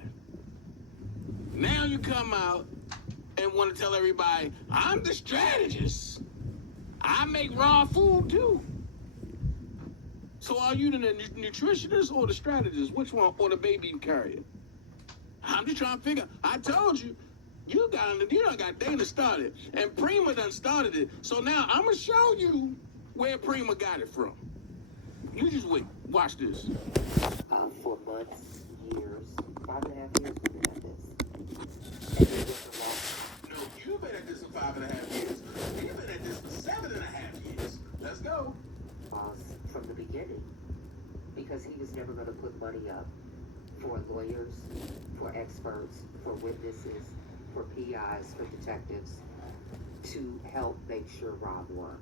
Now you come out and want to tell everybody, I'm the strategist. I make raw food too. So are you the nutritionist or the strategist? Which one? Or the baby carrier? I'm just trying to figure. I told you, you done got Dana started. And Prima done started it. So now I'm going to show you where Prima got it from. You just wait. Watch this. For months, years, 5.5 years we've been at this. And it was a long. No, you've been at this for 5.5 years. You've been at this for 7.5 years. Let's go. From the beginning, because he was never going to put money up for lawyers, for experts, for witnesses, for PIs, for detectives, to help make sure Rob won.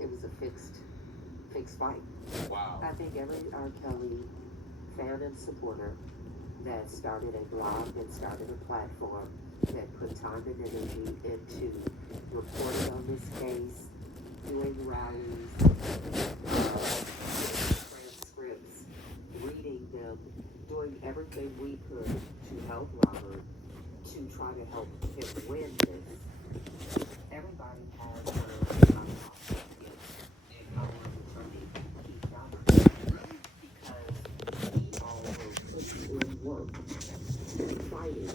It was a fixed fight. Wow. I think every R. Kelly fan and supporter that started a blog and started a platform that put time and energy into reporting on this case, doing rallies, transcripts, reading them, doing everything we could to help Robert, to try to help him win this. Everybody has heard about our attorney, Keith Calvert, because we all were putting in work, fighting.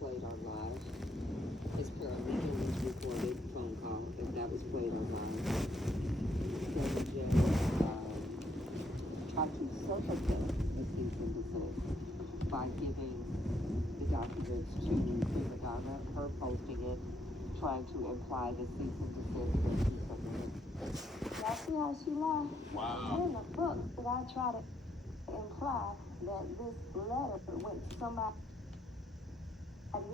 Played on live. His paralegals recorded phone call, and that was played on live. Then tried to circumvent the cease and desist by giving the documents to Prima Donna, her posting it, trying to imply the cease and desist that she submitted. Y'all see how she lied? Wow. In the book, did I try to imply that this letter went to somebody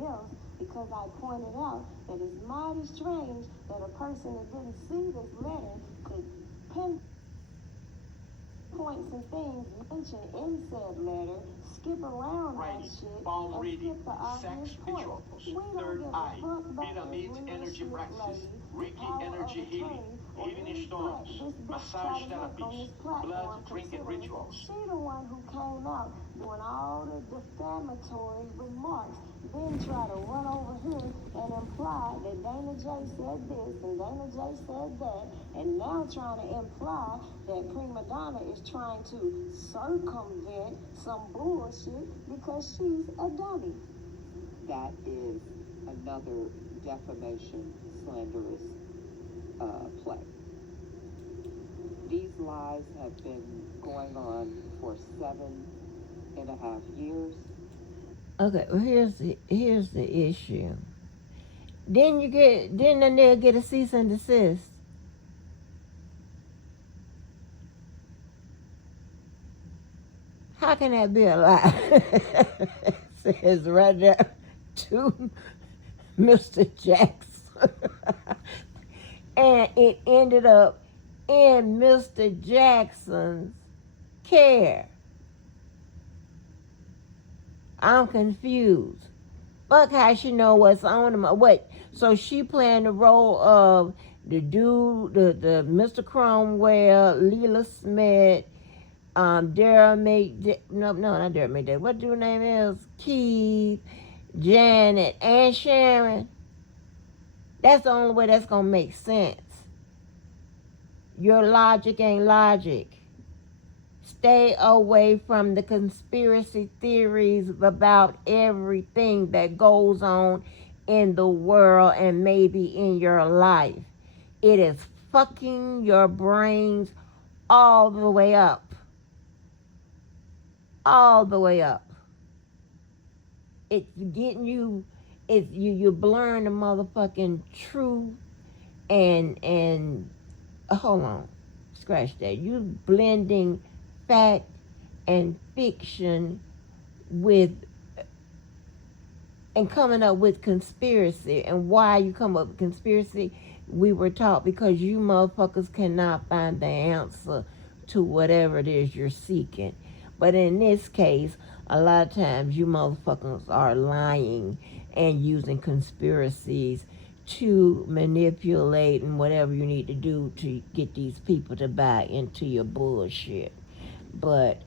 else, because I pointed out that it's mighty strange that a person that didn't see this letter could pinpoint some things mentioned in said letter, skip around that shit, palm and reading, skip the obvious sex point. rituals, We don't third give a eye, fuck about pyramid this energy leadership praxis, lady, Reiki power energy of healing, attorney, or divining any storms, threat this bitch massage tried to make on therapies, this platform, blood drinking considering rituals. she the one who came out doing all the defamatory remarks, then try to run over here and imply that Dana J said this and Dana J said that, and now trying to imply that Prima Donna is trying to circumvent some bullshit because she's a dummy. That is another defamation, slanderous play. These lies have been going on for 7.5 years. Okay, well here's the issue. Didn't the nigga get a cease and desist? How can that be a lie? It says right there to Mr. Jackson. And it ended up in Mr. Jackson's care. I'm confused. Fuck how she know what's on him. What? So she playing the role of the dude, the Mr. Cromwell, Leela Smith, Daryl no, not Daryl McDay. What dude name is? Keith, Janet, and Sharon. That's the only way that's gonna make sense. Your logic ain't logic. Stay away from the conspiracy theories about everything that goes on in the world and maybe in your life. It is fucking your brains all the way up. All the way up. It's getting you, you're blurring the motherfucking truth and hold on, scratch that. You blending fact and fiction with and coming up with conspiracy. And why you come up with conspiracy, we were taught because you motherfuckers cannot find the answer to whatever it is you're seeking. But in this case, a lot of times you motherfuckers are lying and using conspiracies to manipulate and whatever you need to do to get these people to buy into your bullshit. But,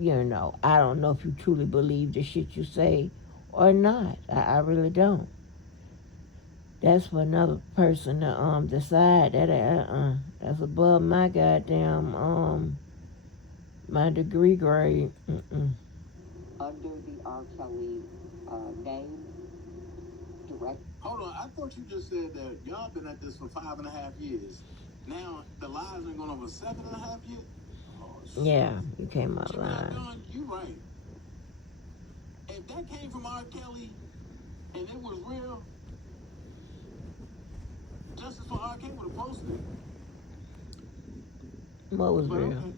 I don't know if you truly believe the shit you say or not. I really don't. That's for another person to decide. That's above my goddamn my degree grade. Under the R. Kelly name, direct. Hold on, I thought you just said that y'all been at this for 5.5 years. Now the lies been going over 7.5 years. Oh, yeah, you came out lying. You right. If that came from R. Kelly and it was real, Justice for R. Kelly would have posted it. What was real? Okay.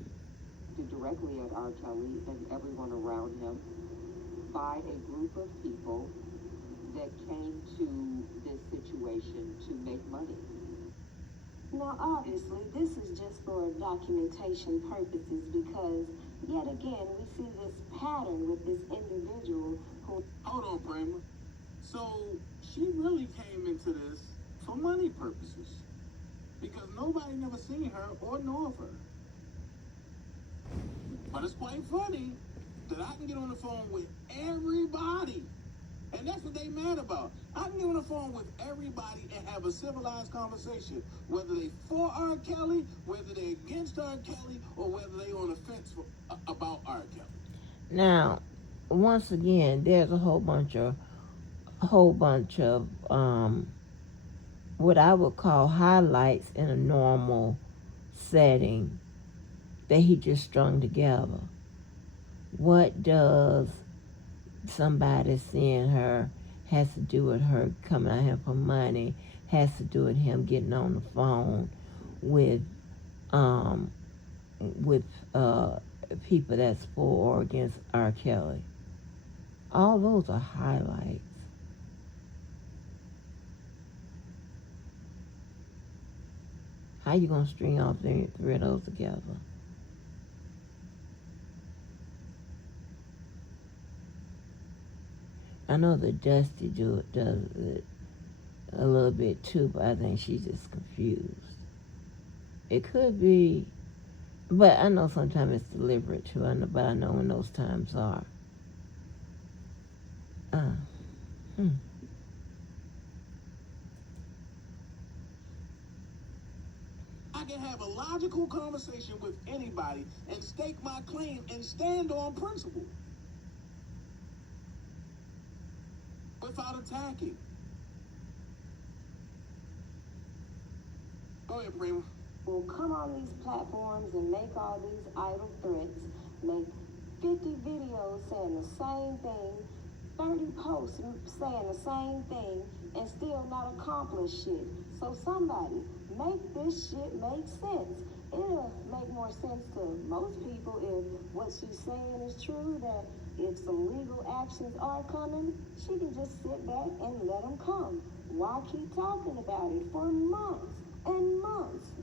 Directly at R. Kelly and everyone around him by a group of people that came to this situation to make money. Now, obviously, this is just for documentation purposes because, yet again, we see this pattern with this individual who... Hold on, Prima. So, she really came into this for money purposes because nobody never seen her or know of her. But it's quite funny that I can get on the phone with everybody. And that's what they mad about. I can get on the phone with everybody and have a civilized conversation. Whether they for R. Kelly, whether they against R. Kelly, or whether they on the fence about R. Kelly. Now, once again, there's a whole bunch of what I would call highlights in a normal setting that he just strung together. What does somebody seeing her has to do with her coming out here for money, has to do with him getting on the phone with people that's for or against R. Kelly. All those are highlights. How you gonna string all three of those together? I know the Dusty does it a little bit too, but I think she's just confused. It could be, but I know sometimes it's deliberate too. But I know when those times are. I can have a logical conversation with anybody and stake my claim and stand on principle without attacking. Go ahead, Prima. will come on these platforms and make all these idle threats, make 50 videos saying the same thing, 30 posts saying the same thing and still not accomplish shit. So somebody, make this shit make sense. It'll make more sense to most people if what she's saying is true, that if some legal actions are coming, she can just sit back and let them come. Why keep talking about it for months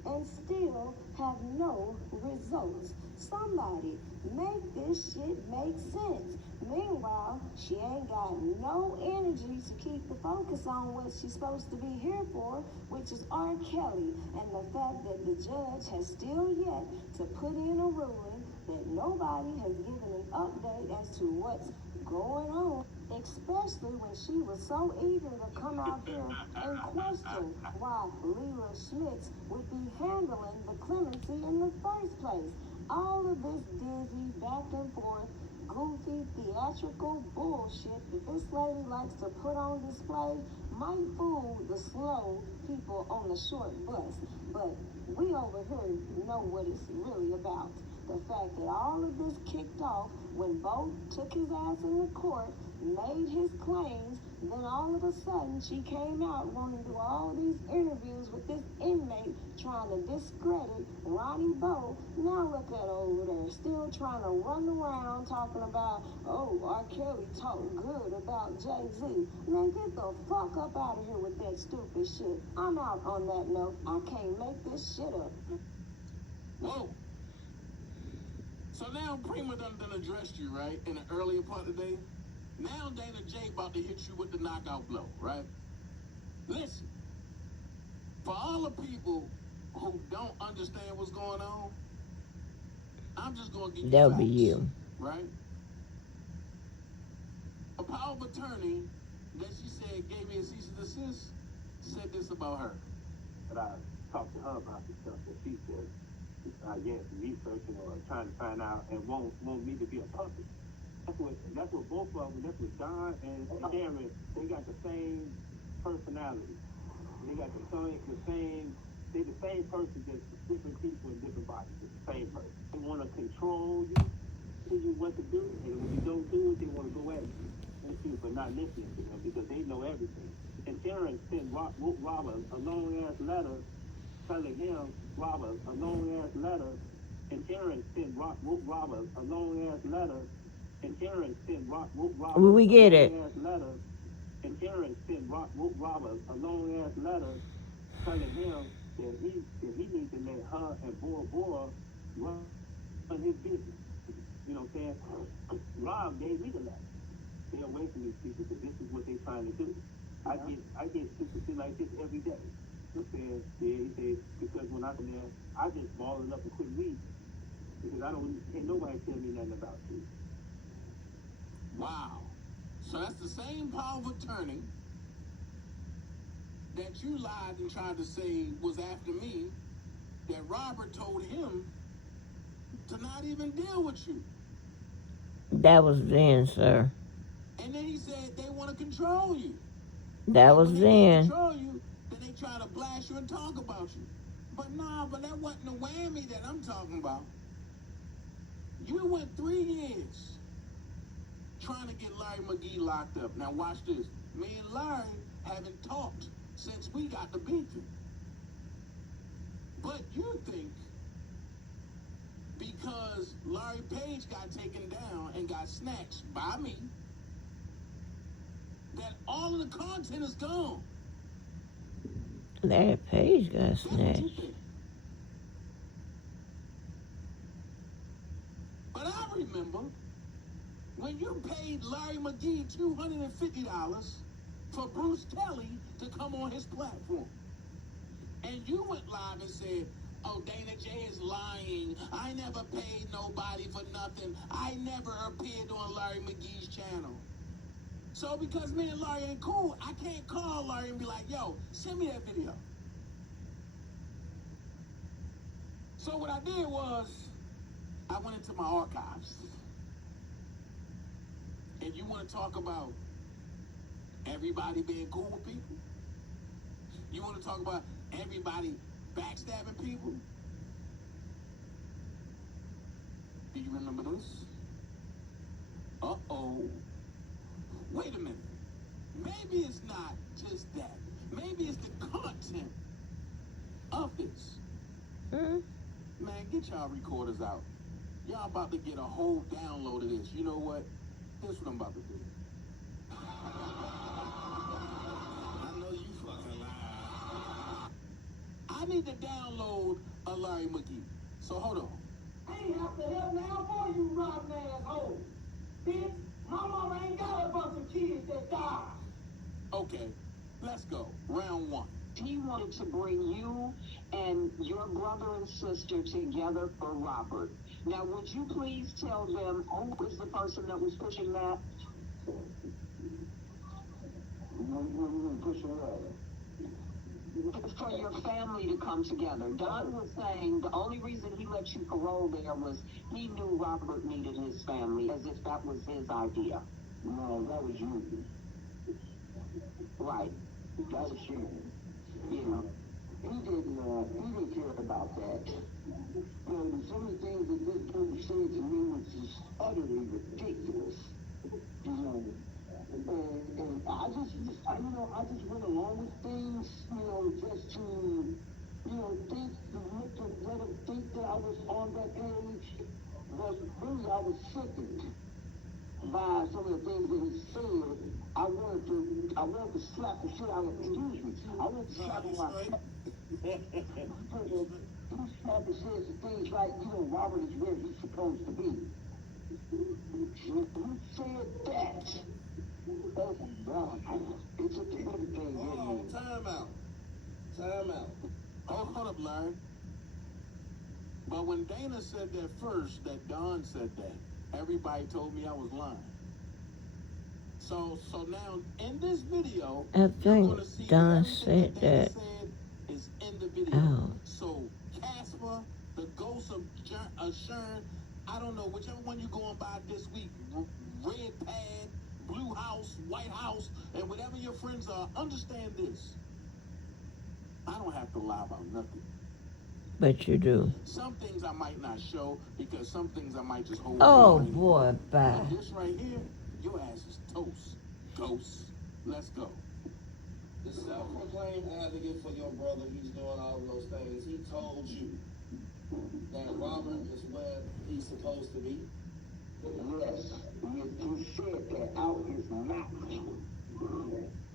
and still have no results? Somebody, make this shit make sense. Meanwhile, she ain't got no energy to keep the focus on what she's supposed to be here for, which is R. Kelly, and the fact that the judge has still yet to put in a ruling, that nobody has given an update as to what's going on, especially when she was so eager to come out here and question why Leila Schmitz would be handling the clemency in the first place. All of this dizzy, back and forth, goofy, theatrical bullshit that this lady likes to put on display might fool the slow people on the short bus, but we over here know what it's really about. The fact that all of this kicked off when Bo took his ass into court, made his claims, then all of a sudden she came out wanting to do all these interviews with this inmate trying to discredit Ronnie Bo. Now look at her over there, still trying to run around talking about, oh, R. Kelly talk good about Jay-Z. Man, get the fuck up out of here with that stupid shit. I'm out on that note. I can't make this shit up. Whoa. So now Prima done addressed you, right, in the earlier part of the day. Now Dana J about to hit you with the knockout blow, right? Listen, for all the people who don't understand what's going on, I'm just going to give you That'll facts, be you. right? A power of attorney that she said gave me a cease and desist said this about her. But I talked to her about the stuff that she said. I guess researching or trying to find out, and want me to be a puppet. That's what both of them. That's what Don and Cameron. They got the same personality. They got the same. They the same person, just different people in different bodies. It's the same person. They want to control you, tell you what to do, and when you don't do it, they want to go at you for not listening to them because they know everything. And Sharon sent Robert a long-ass letter telling him, Robert, a long-ass letter, and Sharon sent Robert a long-ass letter, and Sharon sent Robert We get it. a long-ass letter, and Sharon sent Robert a long-ass letter telling him that he needs to let her and Bora run his business. You know what I'm saying? Rob gave me the letter. Stay away from these people because this is what they're trying to do. I get shit like this every day. He said, because when I'm there, I just balling up and quit reading. Because ain't nobody tell me nothing about you. Wow. So that's the same power of attorney that you lied and tried to say was after me, that Robert told him to not even deal with you. That was then, sir. And then he said they want to control you. That was when they then. control you, then they try to blast you and talk about you. But that wasn't the whammy that I'm talking about. You went 3 years trying to get Larry McGee locked up. Now watch this. Me and Larry haven't talked since we got the beefing. But you think because Larry Page got taken down and got snatched by me, that all of the content is gone. Larry Page got That's what you snatched. think. But I remember when you paid Larry McGee $250 for Bruce Kelly to come on his platform. And you went live and said, oh, Dana J is lying. I never paid nobody for nothing. I never appeared on Larry McGee's channel. So because me and Larry ain't cool, I can't call Larry and be like, yo, send me that video. So what I did was, I went into my archives. And you want to talk about everybody being cool with people? You want to talk about everybody backstabbing people? Do you remember this? Uh-oh. Wait a minute. Maybe it's not just that. Maybe it's the content of this. Man, get y'all recorders out. Y'all about to get a whole download of this. You know what? This is what I'm about to do. I know you fucking lying. I need to download a Larry McGee. So hold on. I ain't have to help now for you rotten asshole. Bitch, my mama ain't got a bunch of kids that died. Okay, let's go. Round one. He wanted to bring you and your brother and sister together for Robert. Now, would you please tell them who is the person that was pushing that? Pushing what? For your family to come together. Don was saying the only reason he let you parole there was he knew Robert needed his family, as if that was his idea. No, that was you. Right. That was you. Yeah. He didn't care about that. You know, some of the things that this dude said to me was just utterly ridiculous. You know, and I just went along with things, just to, let him think that I was on that page. But really, I was sickened by some of the things that he said. I wanted to slap the shit out of him. Excuse me. I wanted to slap him like he slapped and says things like, Robert is where he's supposed to be. When you said that, oh my God, it's a different thing. Oh, time out. Hold up, Larry. But when Dana said that first, that Don said that, everybody told me I was lying. So now in this video, I think Don said that. Is in the video. Oh. So Casper, the ghost of Sharon, I don't know whichever one you're going by this week, red pad, blue house, white house, and whatever your friends are, understand this. I don't have to lie about nothing. But you do. Some things I might not show because some things I might just hold. Oh boy, bye. This right here, your ass is toast. Ghost. Let's go. The self-proclaimed advocate for your brother, he's doing all of those things. He told you that Robert is where he's supposed to be. Yes, he said that out his mouth.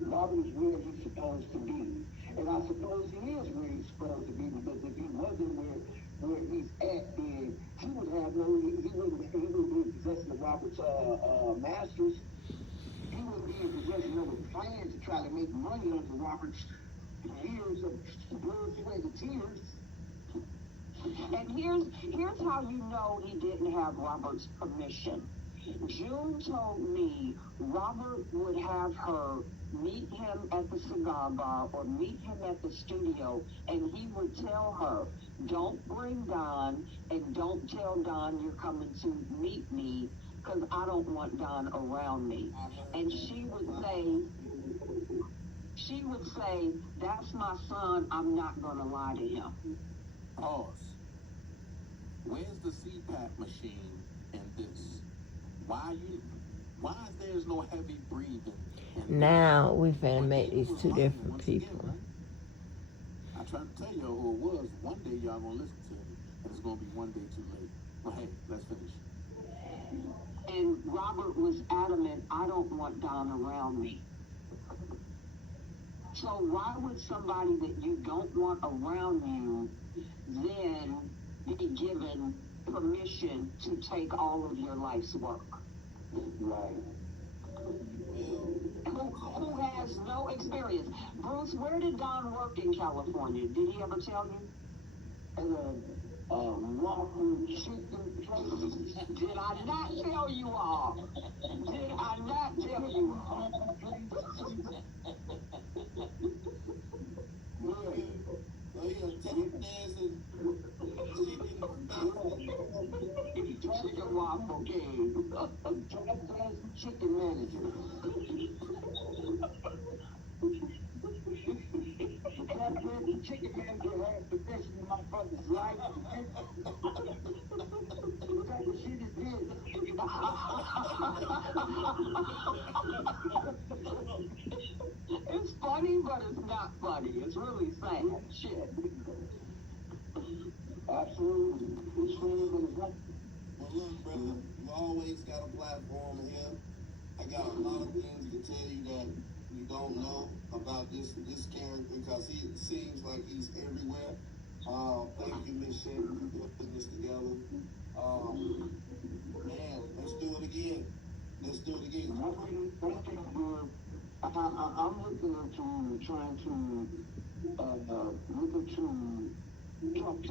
Robert is where he's supposed to be. And I suppose he is where he's supposed to be, because if he wasn't where he's at, then he would be in possession of Robert's masters. He would be in possession of a plan to try to make money off of Robert's years of blood, sweat, and tears. And here's how you know he didn't have Robert's permission. June told me Robert would have her meet him at the cigar bar or meet him at the studio, and he would tell her, don't bring Don, and don't tell Don you're coming to meet me, because I don't want Don around me. And she would say, that's my son, I'm not going to lie to him. Pause. Where's the CPAP machine in this? Why is there's no heavy breathing? Now we finna make these two different people. Again, right? I tried to tell y'all who it was. One day y'all gonna listen to me, and it's gonna be one day too late. But hey, let's finish. And Robert was adamant, I don't want Don around me. So why would somebody that you don't want around you then be given permission to take all of your life's work? Right. Who has no experience? Bruce, where did Don work in California? Did he ever tell you? At a waffle chicken place. Did I not tell you all? Did I not tell you all? Chicken waffle game. Chicken manager. The chicken manager had possession of my brother's life. What type of shit is this? It's funny, but it's not funny. It's really sad shit. Absolutely. It's funny, but it's not. Well, look, brother, you always got a platform here. I got a lot of things to tell you that you don't know about this character because he seems like he's everywhere. Thank you, Miss Sherry, for putting this together. Man, let's do it again. Let's do it again. I'm looking into trying to look into talk to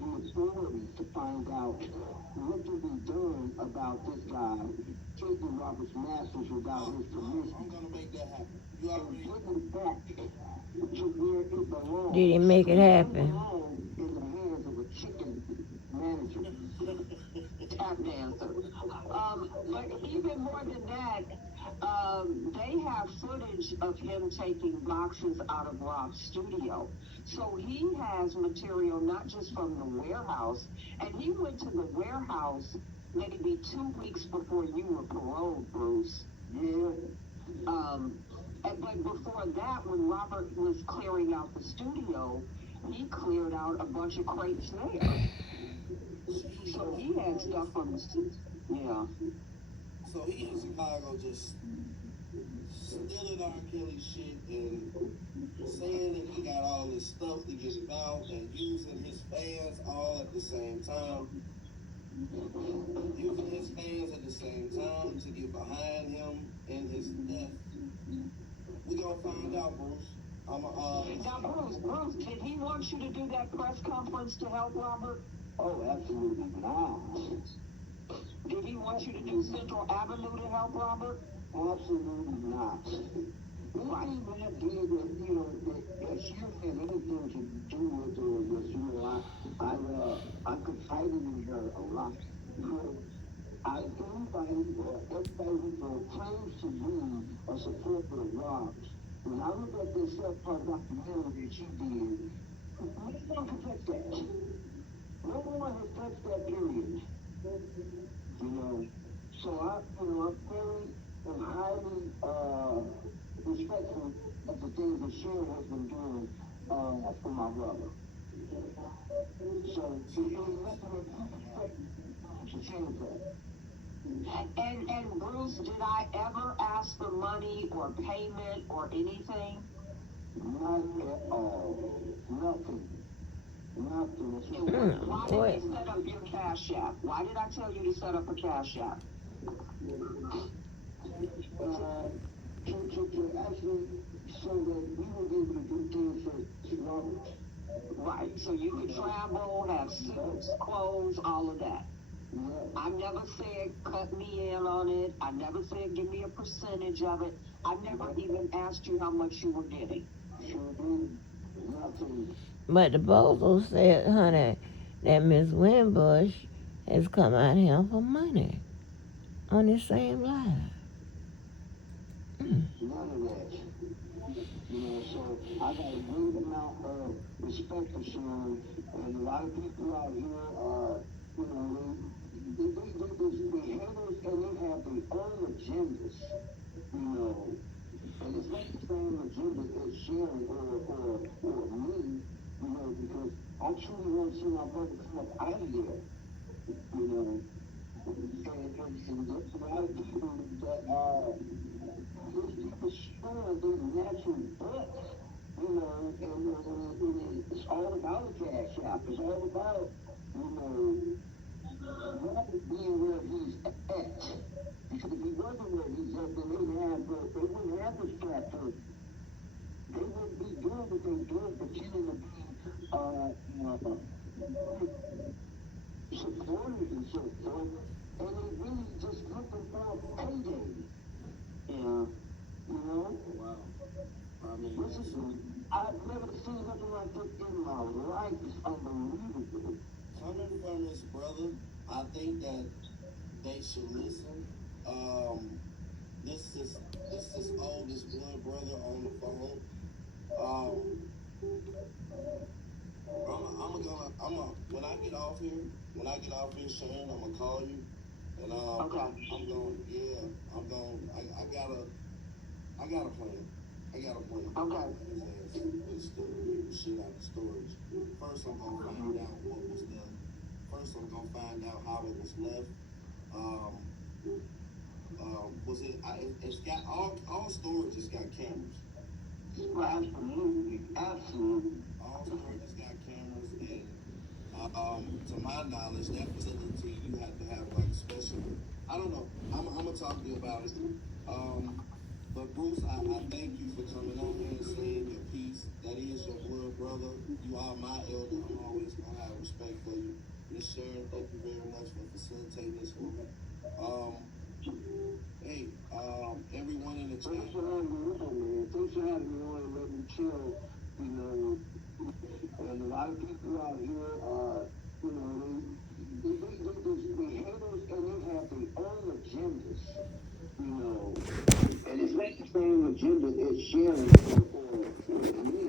the authorities to find out what can be done about this guy taking Robert's masters without his permission. I'm gonna make that happen. You And already getting it back to where it belongs. Did he make it It happen? belongs in the hands of a chicken manager. Tap dancer. But even more than that, they have footage of him taking boxes out of Rob's studio. So he has material not just from the warehouse, and he went to the warehouse maybe 2 weeks before you were paroled, Bruce. Yeah. But before that, when Robert was clearing out the studio, he cleared out a bunch of crates there. So he had stuff from the studio. Yeah. So he in Chicago just stealing R. Kelly shit and saying that he got all this stuff to get it out and using his fans all at the same time. Using his fans at the same time to get behind him in his death. We're gonna find out, Bruce. Now, Bruce, did he want you to do that press conference to help Robert? Oh, absolutely not. Did he want you to do Central Avenue to help Robert? Absolutely not. Anything that did that, that she had anything to do with it was, I confided in her a lot. Everybody who claims to be a supporter of Rob's, when I look at this self-part documentary that she did, no one can touch that. No one has touched that period. So I'm very and highly respectful of the things that Sharon has been doing for my brother. So there's nothing to change that. And Bruce, did I ever ask for money or payment or anything? Not at all. Nothing. Nothing. Why did you set up your Cash App? Why did I tell you to set up a Cash App? To actually, so that we will be able to do things for Robert. Right, so you could travel, have suits, clothes, all of that. Yeah. I never said cut me in on it. I never said give me a percentage of it. I never even asked you how much you were getting. Sure did. Nothing. But the Bozo said, honey, that Miss Winbush has come out here for money on the same line. None of that. So I got a great amount of respect for Sharon, and a lot of people out here are, they haters, and they have their own agendas, and it's not the same agenda as Sharon or me, because I truly want to see my brother come up out of there, and there's a lot of people that are destroying their natural butt, and it's all about a Cash App. It's all about, Robert being where he's at. Because if he wasn't where he's at, then they wouldn't have this platform. They wouldn't be doing what they're doing, pretending to be supporters and so forth, and they really just looking for a payday. Wow. I've never seen nothing like this in my life. It's unbelievable. Coming from his brother, I think that they should listen. This is oldest blood brother on the phone. When I get off here, Sharon, I'm gonna call you And Okay. I'm going. Yeah, I'm going. I got a plan. I got a plan. Okay. Let's get the shit out of storage. First, I'm gonna find out what was done. First, I'm gonna find out how it was left. Was it? It's got all storage has got cameras. Absolutely. Absolutely. All storage has got cameras, and to my knowledge, that facility you have to have like special. I don't know. I'm gonna talk to you about it. But Bruce, I thank you for coming on here and saying your piece. That is your blood brother. You are my elder. I'm always gonna have respect for you. Miss Sharon, thank you very much for facilitating this for me. Hey, everyone in the chat. Thanks for having me on, man. Thanks for having me on and letting me chill. You know, and a lot of people out here are, you know, they haters and they have their own agendas. You know, and it's not the same agenda as sharing or me,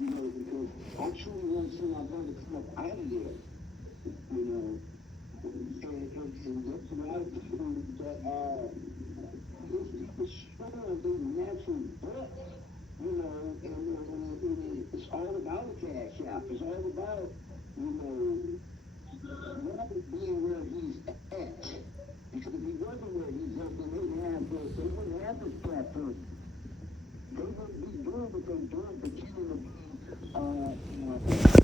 you know, because I truly want to see my brother come up out of there, you know, and there's a lot of people that are, those people strong, they natural birth, you know, and it's all about a cash app. It's all about, you know, Robert being where he's at. Because if he wasn't where he's at, then they wouldn't have this platform. They wouldn't be doing what they're doing, pretending to be,